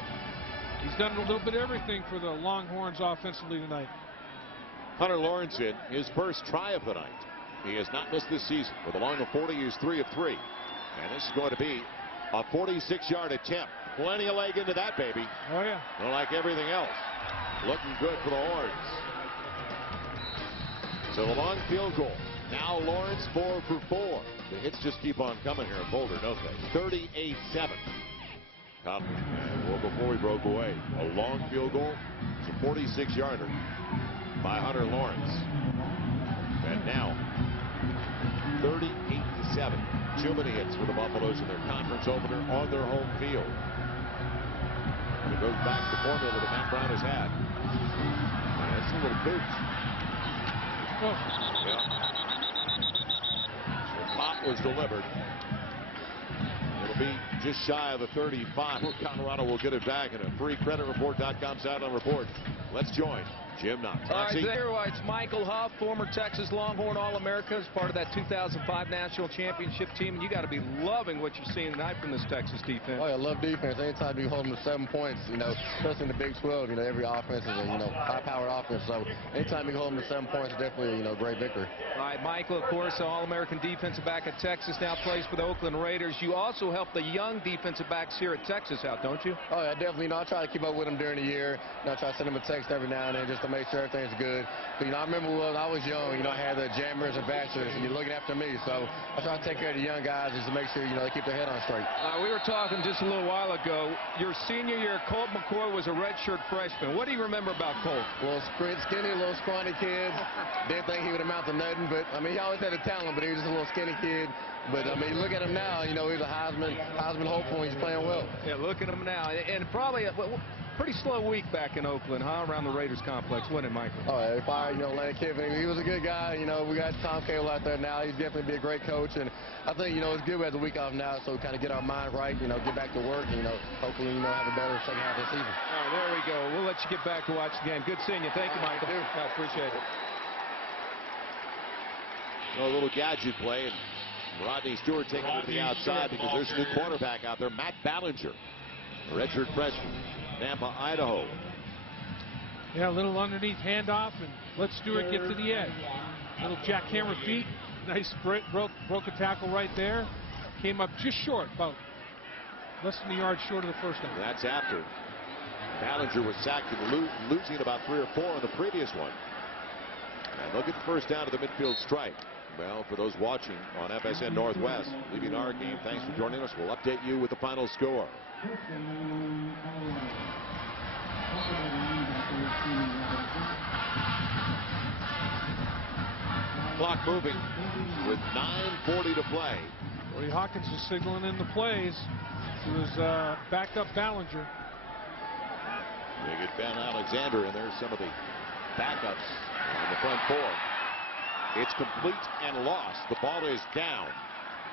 he's done a little bit of everything for the Longhorns offensively tonight. Hunter Lawrence in his first try of the night. He has not missed this season. With a long of 40, he's 3 of 3. And this is going to be a 46-yard attempt. Plenty of leg into that, baby. Oh, yeah. Like everything else. Looking good for the Horns. So the long field goal. Now Lawrence 4 for 4. The hits just keep on coming here in Boulder, don't they? 38-7. Well, before we broke away, a long field goal. It's a 46-yarder by Hunter Lawrence. And now 38-7. Too many hits for the Buffaloes in their conference opener on their home field. It goes back to the formula that Matt Brown has had. That's a little boot. Yeah. The pop was delivered. It'll be just shy of the 35. Colorado will get it back in a free creditreport.com sideline report. Let's join Jim Knox. All right, there it's Michael Huff, former Texas Longhorn All-America, as part of that 2005 National Championship team. And you got to be loving what you're seeing tonight from this Texas defense. Oh, yeah, I love defense. Anytime you hold them to 7 points, especially in the Big 12, every offense is a, high-powered offense. So anytime you hold them to 7 points, it's definitely a, great victory. All right, Michael, of course, All-American defensive back at Texas, now plays for the Oakland Raiders. You also help the young defensive backs here at Texas out, don't you? Oh, yeah, definitely. I try to keep up with them during the year. I try to send them a text every now and then just to make sure everything's good. But, I remember when I was young, I had the jammers and bachelors, and you're looking after me. So I try to take care of the young guys just to make sure, they keep their head on straight. We were talking just a little while ago. Your senior year, Colt McCoy was a redshirt freshman. What do you remember about Colt? A little skinny, a little scrawny kid. Didn't think he would amount to nothing, but, he always had a talent, but he was just a little skinny kid. But, look at him now, he's a Heisman hopeful, and he's playing well. Yeah, look at him now. And probably a pretty slow week back in Oakland, huh, around the Raiders complex, wasn't it, Michael? Oh, yeah, if I, Lane Kiffin, he was a good guy. We got Tom Cable out there now. He's definitely be a great coach. And I think, it's good we have the week off now, so we kind of get our mind right, get back to work, and, hopefully, have a better second half of the season. All right, there we go. We'll let you get back to watch the game. Good seeing you. Thank you, Michael. I appreciate it. A little gadget play, and Rodney Stewart taking it to the outside because there's a new quarterback out there, Matt Ballinger, a redshirt freshman, Nampa, Idaho. Yeah, a little underneath handoff, and let Stewart get to the edge. Little jackhammer feet, nice broke a tackle right there. Came up just short, about less than a yard short of the first down. That's after Ballinger was sacked and losing about 3 or 4 on the previous one. And they'll get the first down to the midfield stripe. Well, for those watching on FSN Northwest, leaving our game, thanks for joining us. We'll update you with the final score. Clock moving with 9:40 to play. Woody Hawkins is signaling in the plays to his backup Ballinger. They get Ben Alexander, and there's some of the backups on the front 4. It's complete and lost. The ball is down.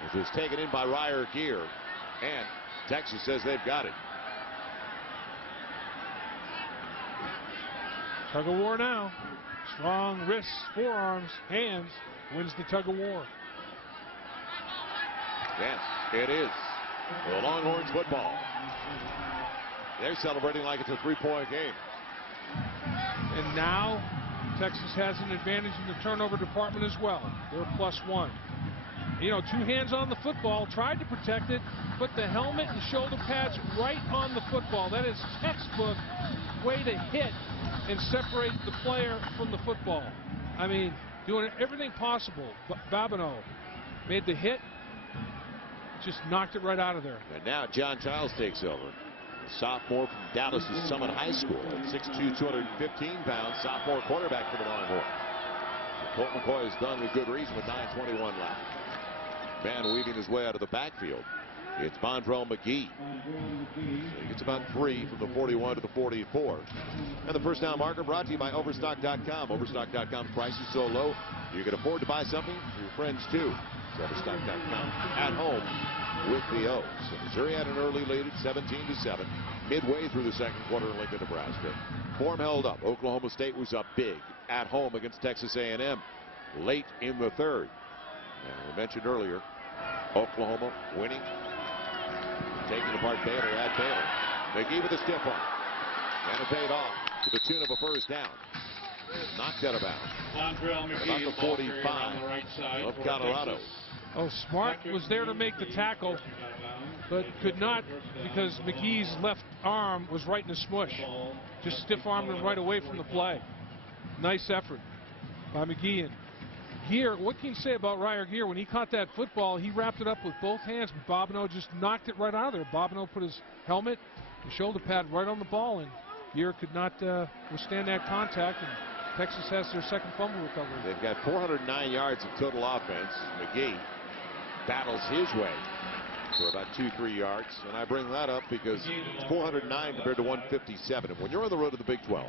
It was taken in by Ryer Gear, and Texas says they've got it. Tug of war now. Strong wrists, forearms, hands. Wins the tug of war. Yes, it is. The Longhorns football. They're celebrating like it's a 3-point game. And now Texas has an advantage in the turnover department as well. They're +1. 2 hands on the football, tried to protect it, put the helmet and shoulder pads right on the football. That is textbook way to hit and separate the player from the football. Doing everything possible. Babineau made the hit, just knocked it right out of there. And now John Childs takes over. A sophomore from Dallas' Summit High School at 6'2", 215 pounds, sophomore quarterback for the Longhorns. Colt McCoy is done with good reason with 9:21 left. Van weaving his way out of the backfield. It's Bondrell McGee. So he gets about 3 from the 41 to the 44. And the first down marker brought to you by Overstock.com. Overstock.com's price is so low you can afford to buy something for your friends too. It's Overstock.com at home with the O's. So Missouri had an early lead at 17-7. Midway through the second quarter in Lincoln, Nebraska. Form held up. Oklahoma State was up big at home against Texas A&M late in the third. And we mentioned earlier, Oklahoma winning, taking apart Baylor at Baylor. McGee with a stiff arm. And it paid off to the tune of a first down. Knocked out of bounds. About the 45 of Colorado. Oh, Smart was there to make the tackle, but could not because McGee's left arm was right in the smush. Just stiff-armed him right away from the play. Nice effort by McGee. And Gear, what can you say about Ryer Gear? When he caught that football, he wrapped it up with both hands, but Bobineau just knocked it right out of there. Bobineau put his helmet, his shoulder pad right on the ball, and Gear could not withstand that contact, and Texas has their second fumble recovery. They've got 409 yards of total offense. McGee battles his way for about 2-3 yards, and I bring that up because it's 409 compared to 157. And when you're on the road to the Big 12,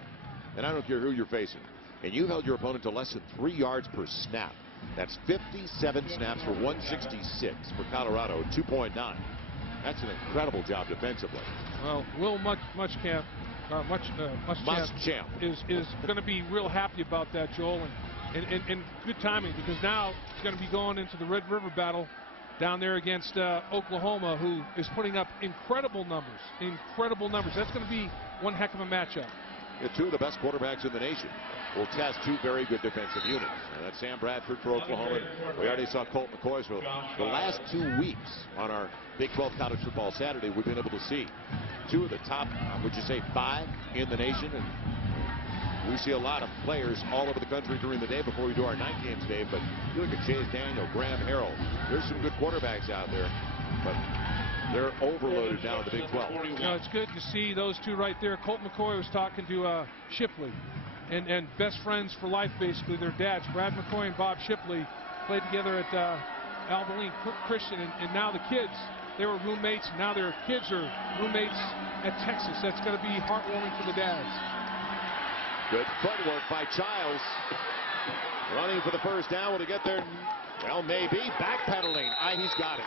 and I don't care who you're facing, and you've held your opponent to less than 3 yards per snap, that's 57 snaps for 166 for Colorado, 2.9. That's an incredible job defensively. Well, Will Muschamp is going to be real happy about that, Joel, and good timing, because now he's going to be going into the Red River battle down there against Oklahoma, who is putting up incredible numbers. That's going to be one heck of a matchup. Two of the best quarterbacks in the nation will test two very good defensive units. And that's Sam Bradford for Oklahoma. We already saw Colt McCoy. So the last 2 weeks on our Big 12 College Football Saturday, we've been able to see two of the top, would you say 5 in the nation? And we see a lot of players all over the country during the day before we do our night games, Dave. But you look at Chase Daniel, Graham Harrell. There's some good quarterbacks out there, but they're overloaded now in the Big 12. You know, it's good to see those two right there. Colt McCoy was talking to Shipley, and best friends for life, basically. Their dads, Brad McCoy and Bob Shipley, played together at Abilene Christian, and now the kids, they were roommates, and now their kids are roommates at Texas. That's going to be heartwarming for the dads. Good footwork by Childs. Running for the first down. Will he get there? Well, maybe. Backpedaling. He's got it.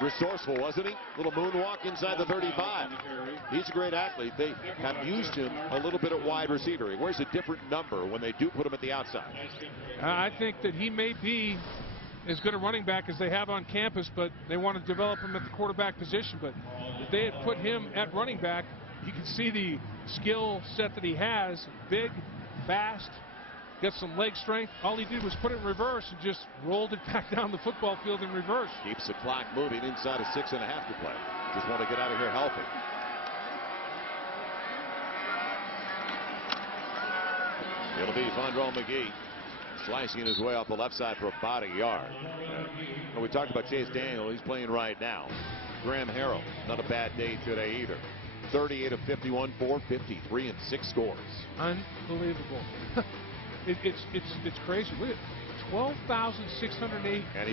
Resourceful, wasn't he? Little moonwalk inside the 35. He's a great athlete. They have used him a little bit at wide receiver. He wears a different number when they do put him at the outside. I think that he may be as good a running back as they have on campus, but they want to develop him at the quarterback position. But if they had put him at running back, you can see the skill set that he has. Big, fast, got some leg strength. All he did was put it in reverse and just rolled it back down the football field in reverse. Keeps the clock moving inside of 6.5 to play. Just want to get out of here healthy. It'll be Vondrell McGee slicing his way off the left side for about a yard. And we talked about Chase Daniel. He's playing right now. Graham Harrell, not a bad day today either. 38 of 51, 453 and 6 scores. Unbelievable. It's crazy. Look at 12,608 and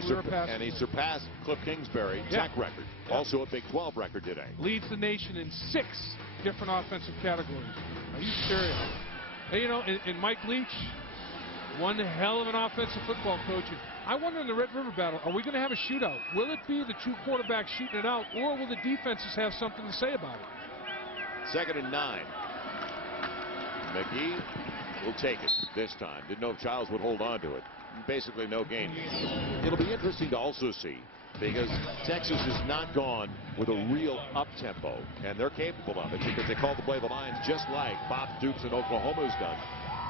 he surpassed Cliff Kingsbury tech record. Also a Big 12 record today. Leads the nation in 6 different offensive categories. Are you serious? And, you know, and Mike Leach, one hell of an offensive football coach. And I wonder in the Red River battle, are we going to have a shootout? Will it be the 2 quarterbacks shooting it out, or will the defenses have something to say about it? 2nd and 9. McGee will take it this time. Didn't know if Childs would hold on to it. Basically no gain. It'll be interesting to also see, because Texas has not gone with a real up-tempo, and they're capable of it because they call the play the lines just like Bob Stoops in Oklahoma has done.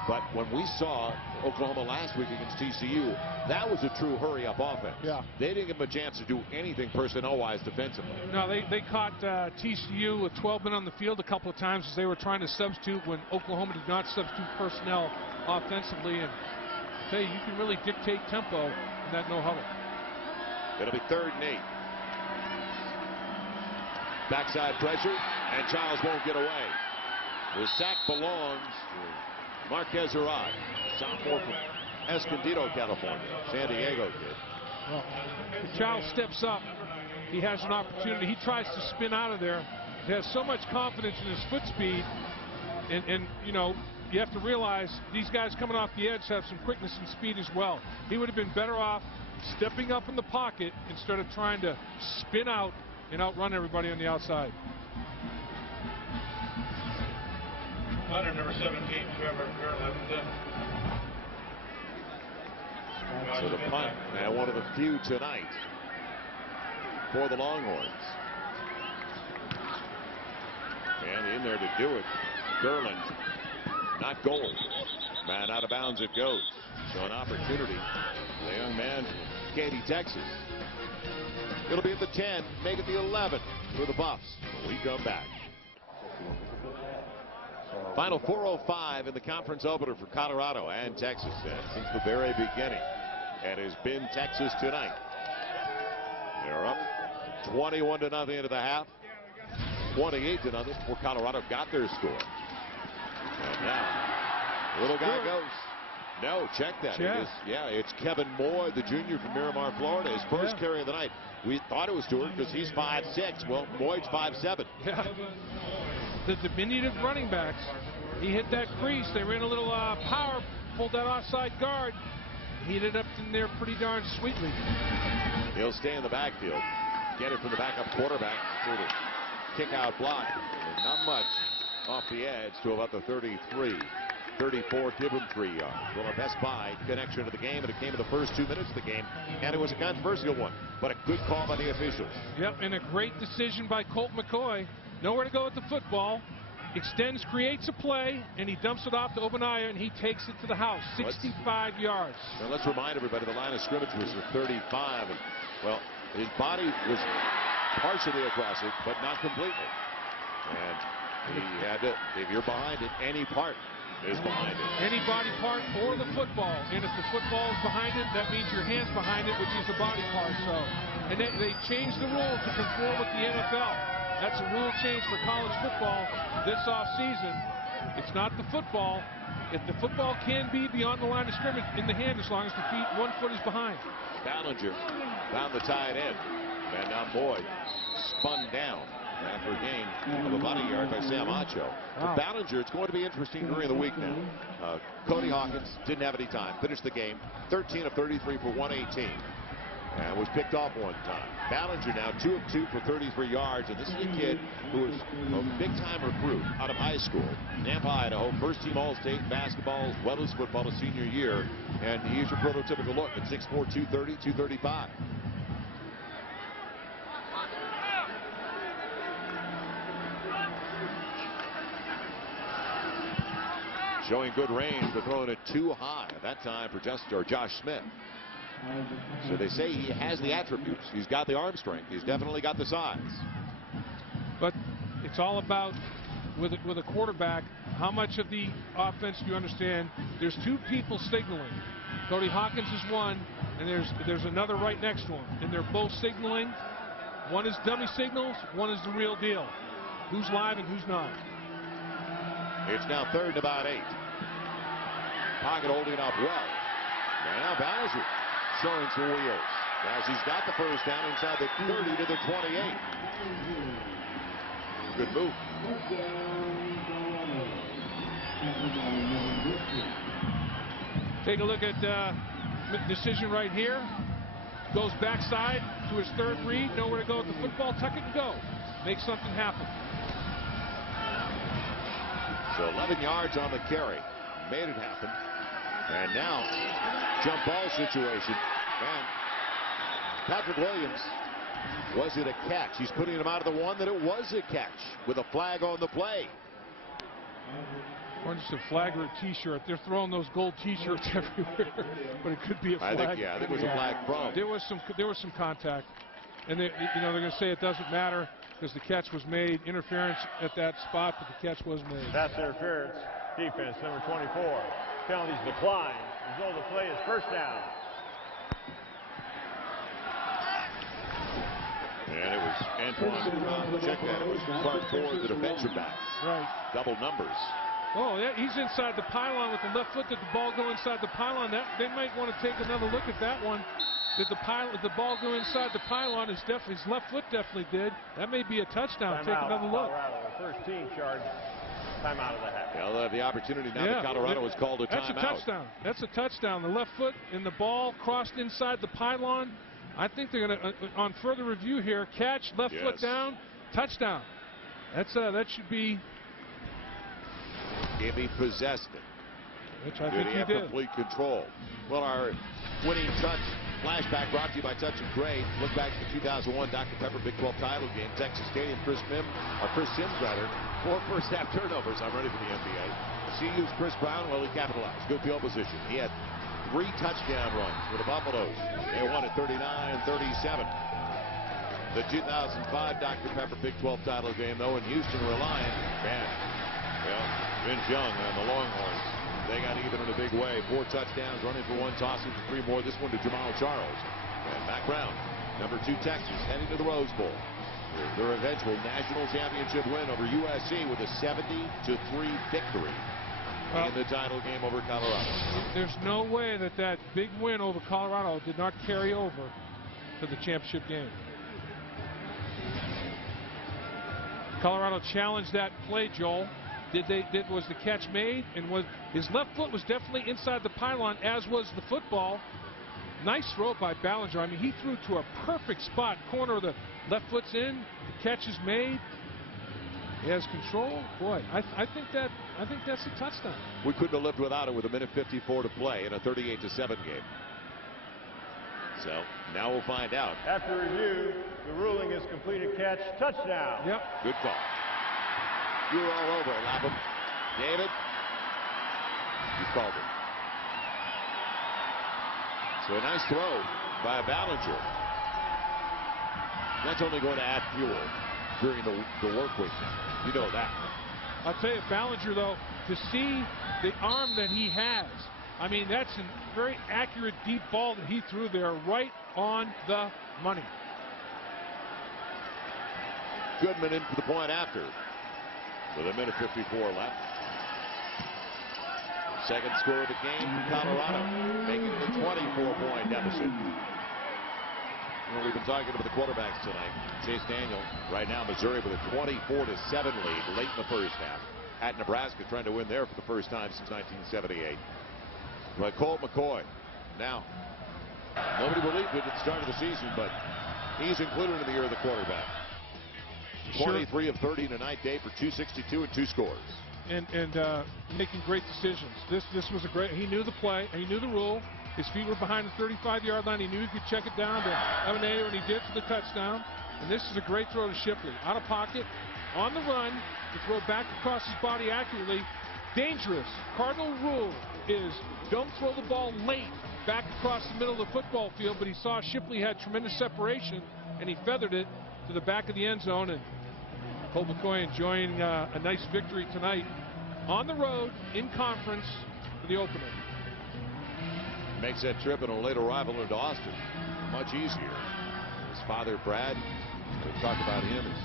But when we saw Oklahoma last week against TCU, that was a true hurry-up offense. Yeah. They didn't give them a chance to do anything personnel-wise defensively. No, they caught TCU with 12 men on the field a couple of times as they were trying to substitute when Oklahoma did not substitute personnel offensively. And I tell you, you can really dictate tempo in that no huddle. It'll be 3rd and 8. Backside pressure, and Childs won't get away. The sack belongs to Marquez Arad, sophomore from Escondido, California. San Diego kid. Well, if Childs steps up, he has an opportunity. He tries to spin out of there. He has so much confidence in his foot speed. And you know, you have to realize these guys coming off the edge have some quickness and speed as well. He would have been better off stepping up in the pocket instead of trying to spin out and outrun everybody on the outside. Under number 17, Trevor Garland. So the punt, now one of the few tonight for the Longhorns. And in there to do it, Garland, not goal. Man, out of bounds it goes. So an opportunity for the young man from Katy, Texas. It'll be at the 10, make it the 11 for the Buffs when we come back. Final 4:05 in the conference opener for Colorado and Texas. And since the very beginning, and has been Texas tonight. They're up 21-0 into the half. 28-0 before Colorado got their score. And now, little guy goes. No, check that. Yeah. It's Kevin Moore, the junior from Miramar, Florida. His first carry of the night. We thought it was Stewart because he's 5'6". Well, Moy's 5'7". Yeah. The diminutive running backs. He hit that crease. They ran a little power, pulled that offside guard. He ended up in there pretty darn sweetly. He'll stay in the backfield. Get it from the backup quarterback. Through the kick-out block. And not much off the edge to about the 33. 34, give him 3 yards. Well, our Best Buy connection to the game, and it came in the first 2 minutes of the game, and it was a controversial one, but a good call by the officials. Yep, and a great decision by Colt McCoy. Nowhere to go with the football. Extends, creates a play, and he dumps it off to Obanaya, and he takes it to the house. 65 yards. Now let's remind everybody the line of scrimmage was at 35, and well, his body was partially across it, but not completely. And he had to, if you're behind it, any part is behind it. Any body part or the football. And if the football is behind it, that means your hand's behind it, which is a body part. So, and they changed the rule to conform with the NFL. That's a rule change for college football this offseason. It's not the football. If the football can be beyond the line of scrimmage in the hand as long as the feet, 1 foot is behind. Ballinger found the tight end. And now Boyd spun down after a gain of about a yard by Sam Acho. Wow. Ballinger, it's going to be interesting during the week now. Cody Hawkins didn't have any time. Finished the game 13 of 33 for 118. And was picked off 1 time. Ballinger now 2 of 2 for 33 yards. And this is a kid who is a big-time recruit out of high school. Nampa, Idaho, first-team All-State basketball as well as football his senior year. And he's your prototypical look at 6'4", 230, 235. Showing good range, but throwing it too high at that time for Josh Smith. So they say he has the attributes. He's got the arm strength. He's definitely got the size. But it's all about, with a quarterback, how much of the offense do you understand? There's 2 people signaling. Cody Hawkins is one, and there's another right next to him. And they're both signaling. One is dummy signals, one is the real deal. Who's live and who's not? It's now 3rd and about 8. Pocket holding up well. And now Ballinger showing some wheels as he's got the first down inside the 30 to the 28. Good move. Take a look at decision right here. Goes backside to his 3rd read. Nowhere to go with the football. Tuck it and go. Make something happen. So 11 yards on the carry. Made it happen. And now, jump ball situation. And Patrick Williams, was it a catch? He's putting him out of the one that it was a catch with a flag on the play. Or just a flag or a T-shirt. They're throwing those gold T-shirts everywhere, but it could be a flag. I think it was a flag from. There was some contact, and they're going to say it doesn't matter because the catch was made. Interference at that spot, but the catch was made. Pass interference. Defense number 24. Penalties decline. Result of the play is first down. And it was Antoine. Check that. It was Clark Ford, the defensive back. Right. Double numbers. Oh, yeah, he's inside the pylon with the left foot. Did the ball go inside the pylon? They might want to take another look at that one. Did the ball go inside the pylon? His left foot definitely did. That may be a touchdown. Take another look. Colorado, the first team charge. Timeout of the half. They'll have the opportunity now that Colorado has called a timeout. That's a touchdown. That's a touchdown. The left foot and the ball crossed inside the pylon. I think they're going to, on further review here, catch, left foot down, touchdown. That should be. If he possessed it. Which I think he did. Complete control. Well, our winning touch flashback brought to you by Touch and Trade. Look back to the 2001 Dr. Pepper Big 12 title game, Texas Stadium. Chris Sims, 4 first-half turnovers. I'm ready for the NBA. CU's Chris Brown, well, he capitalized. Good field position. He had 3 touchdown runs for the Buffaloes. They won at 39-37. The 2005 Dr. Pepper Big 12 title game, though, in Houston, relying, Vince Young and the Longhorns They got even in a big way. 4 touchdowns, running for 1, tossing for 3 more. This one to Jamal Charles. And Mack Brown, number 2 Texas, heading to the Rose Bowl. Their eventual national championship win over USC with a 70-3 victory in the title game over Colorado. There's no way that that big win over Colorado did not carry over to the championship game. Colorado challenged that play, Joel. Was the catch made? And his left foot was definitely inside the pylon, as was the football. Nice throw by Ballinger. I mean, he threw to a perfect spot. Corner of the left foot's in. The catch is made. He has control. Boy, I think that's a touchdown. We couldn't have lived without it with 1:54 to play in a 38-7 game. So now we'll find out. After review, the ruling is completed catch, touchdown. Yep. Good call. You were all over it, Lapham. David, you called it. So a nice throw by Ballinger. That's only going to add fuel during the work week. You know that. I'll tell you, Ballinger, though, to see the arm that he has, I mean, that's a very accurate deep ball that he threw there, right on the money. Goodman in for the point after, with 1:54 left. Second score of the game for Colorado, making it a 24-point deficit. Well, we've been talking about the quarterbacks tonight. Chase Daniel, right now, Missouri with a 24-7 lead late in the first half. At Nebraska, trying to win there for the first time since 1978. But Colt McCoy, now, nobody believed it at the start of the season, but he's included in the year of the quarterback. 23 of 30 tonight, Dave, for 262 and 2 scores. And making great decisions. This was a great. He knew the play. He knew the rule. His feet were behind the 35-yard line. He knew he could check it down to Evaneo, and he did for the touchdown. And this is a great throw to Shipley. Out of pocket, on the run, to throw back across his body accurately. Dangerous. Cardinal rule is don't throw the ball late back across the middle of the football field, but he saw Shipley had tremendous separation, and he feathered it to the back of the end zone. And Colt McCoy enjoying a nice victory tonight on the road in conference for the opener. Makes that trip in a late arrival into Austin much easier. His father, Brad, we'll talk about him as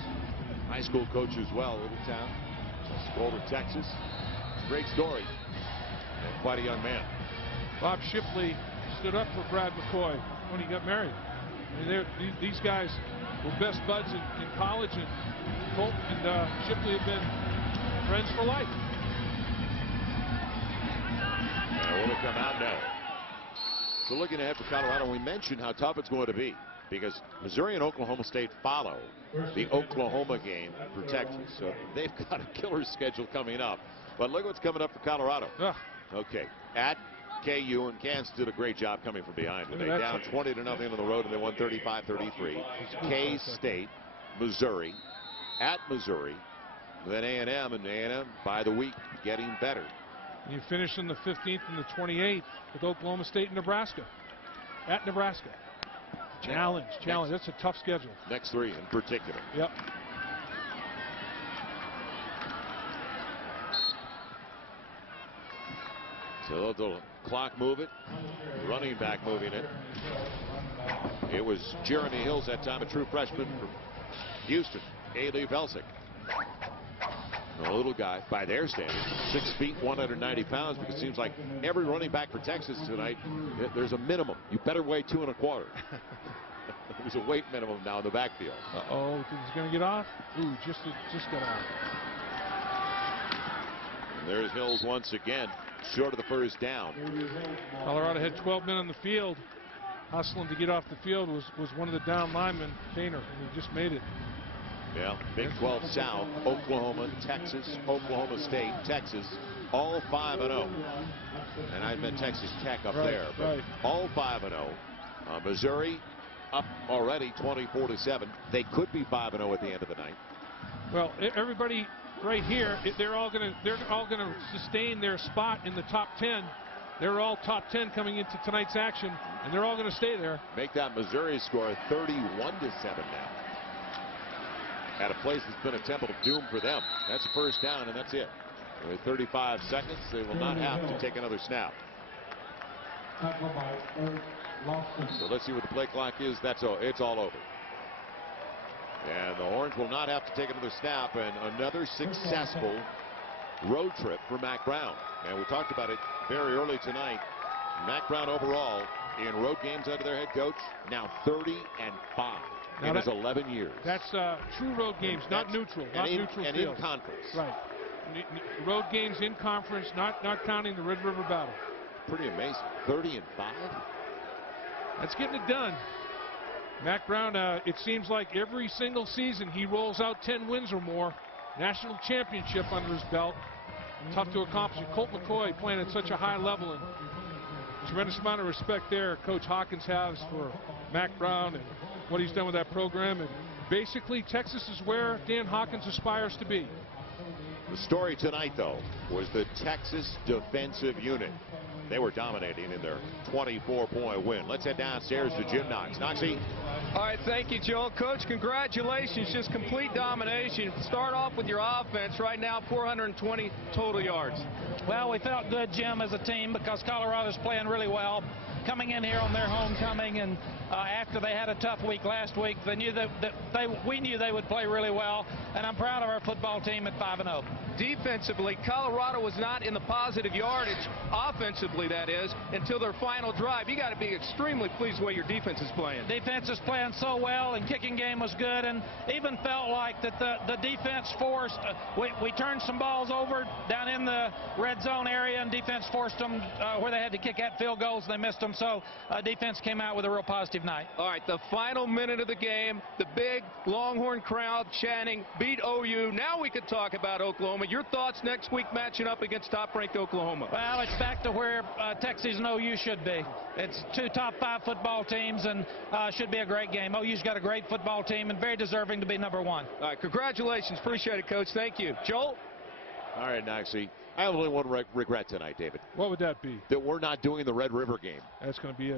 high school coach as well, little town, Boulder, Texas. Great story, and quite a young man. Bob Shipley stood up for Brad McCoy when he got married. I mean, these guys were best buds in college, and Colt and Shipley have been friends for life. And will it come out? No. So looking ahead for Colorado, we mentioned how tough it's going to be because Missouri and Oklahoma State follow the Oklahoma game for Texas. So they've got a killer schedule coming up. But look what's coming up for Colorado. Okay, at KU, and Kansas did a great job coming from behind today. Down 20-0 on the road, and they won 35-33. K-State, Missouri, at Missouri, then A&M, and A&M by the week getting better. You finish in the 15th and the 28th with Oklahoma State and Nebraska. At Nebraska. Challenge. That's a tough schedule. Next 3 in particular. Yep. So the clock move it, running back moving it. It was Jeremy Hills that time, a true freshman from Houston, Ailey Velsic. A little guy by their standards, 6 feet, 190 pounds, because it seems like every running back for Texas tonight, there's a minimum. You better weigh 2 1/4. There's a weight minimum now in the backfield. Uh-oh, he's going to get off? Ooh, just got off. And there's Hills once again, short of the first down. Colorado had 12 men on the field. Hustling to get off the field was one of the down linemen, Kaner, and he just made it. Yeah, Big 12 South, Oklahoma, Texas, Oklahoma State, Texas, all 5-0. And I meant Texas Tech up there, but all 5-0. Missouri up already 24-7. They could be 5-0 at the end of the night. Well, everybody right here, they're all going to sustain their spot in the top 10. They're all top 10 coming into tonight's action, and they're all going to stay there. Make that Missouri score 31-7 now. At a place that's been a temple of doom for them. That's a first down, and that's it. With 35 seconds, they will not have to take another snap. So let's see what the play clock is. It's all over. And the Horns will not have to take another snap, and another successful road trip for Mack Brown. And we talked about it very early tonight. Mack Brown overall in road games under their head coach now 30-5 in his 11 years. That's true road games, not neutral, not neutral and field. In conference. Right. Road games in conference, not counting the Red River battle. Pretty amazing. 30-5. That's getting it done. Mack Brown, it seems like every single season he rolls out 10 wins or more. National championship under his belt. Tough to accomplish. Colt McCoy playing at such a high level, and tremendous amount of respect there Coach Hawkins has for Mack Brown and what he's done with that program. And basically, Texas is where Dan Hawkins aspires to be. The story tonight, though, was the Texas defensive unit. They were dominating in their 24-point win. Let's head downstairs to Jim Knox. Knoxy. All right, thank you, Joel. Coach, congratulations. Just complete domination. Start off with your offense. Right now, 420 total yards. Well, we felt good, Jim, as a team because Colorado's playing really well. Coming in here on their homecoming, and after they had a tough week last week, they knew we knew they would play really well, and I'm proud of our football team at 5-0. Defensively, Colorado was not in the positive yardage, offensively that is, until their final drive. You got to be extremely pleased with the way your defense is playing. Defense is playing so well, and kicking game was good, and even felt like that the defense forced. We turned some balls over down in the red zone area, and defense forced them where they had to kick at field goals, and they missed them. So defense came out with a real positive night. All right, the final minute of the game, the big Longhorn crowd chanting, beat OU. Now we could talk about Oklahoma. Your thoughts next week matching up against top-ranked Oklahoma? Well, it's back to where Texas and OU should be. It's two top 5 football teams, and should be a great game. OU's got a great football team and very deserving to be number 1. All right, congratulations. Appreciate it, Coach. Thank you. Joel? All right, Knoxy. I have only one regret tonight, David. What would that be? That we're not doing the Red River game. That's going to be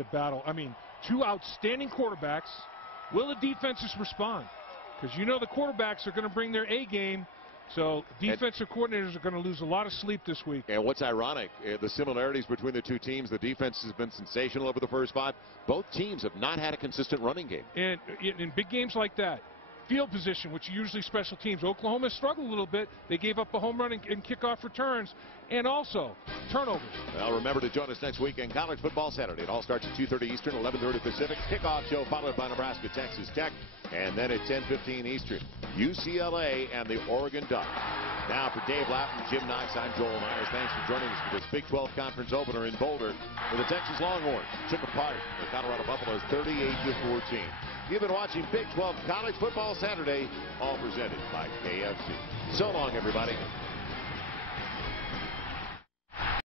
a battle. I mean, 2 outstanding quarterbacks. Will the defenses respond? Because you know the quarterbacks are going to bring their A game. So defensive coordinators are going to lose a lot of sleep this week. And what's ironic, the similarities between the two teams. The defense has been sensational over the first 5. Both teams have not had a consistent running game. And in big games like that, field position, which are usually special teams, Oklahoma struggled a little bit. They gave up a home run and kickoff returns, and also turnovers. Well, remember to join us next week in College Football Saturday. It all starts at 2:30 Eastern, 11:30 Pacific. Kickoff show followed by Nebraska, Texas Tech, and then at 10:15 Eastern, UCLA and the Oregon Ducks. Now for Dave Lapham, Jim Knox, I'm Joel Myers. Thanks for joining us for this Big 12 Conference opener in Boulder, where the Texas Longhorns took apart the Colorado Buffaloes 38-14. You've been watching Big 12 College Football Saturday, all presented by KFC. So long, everybody.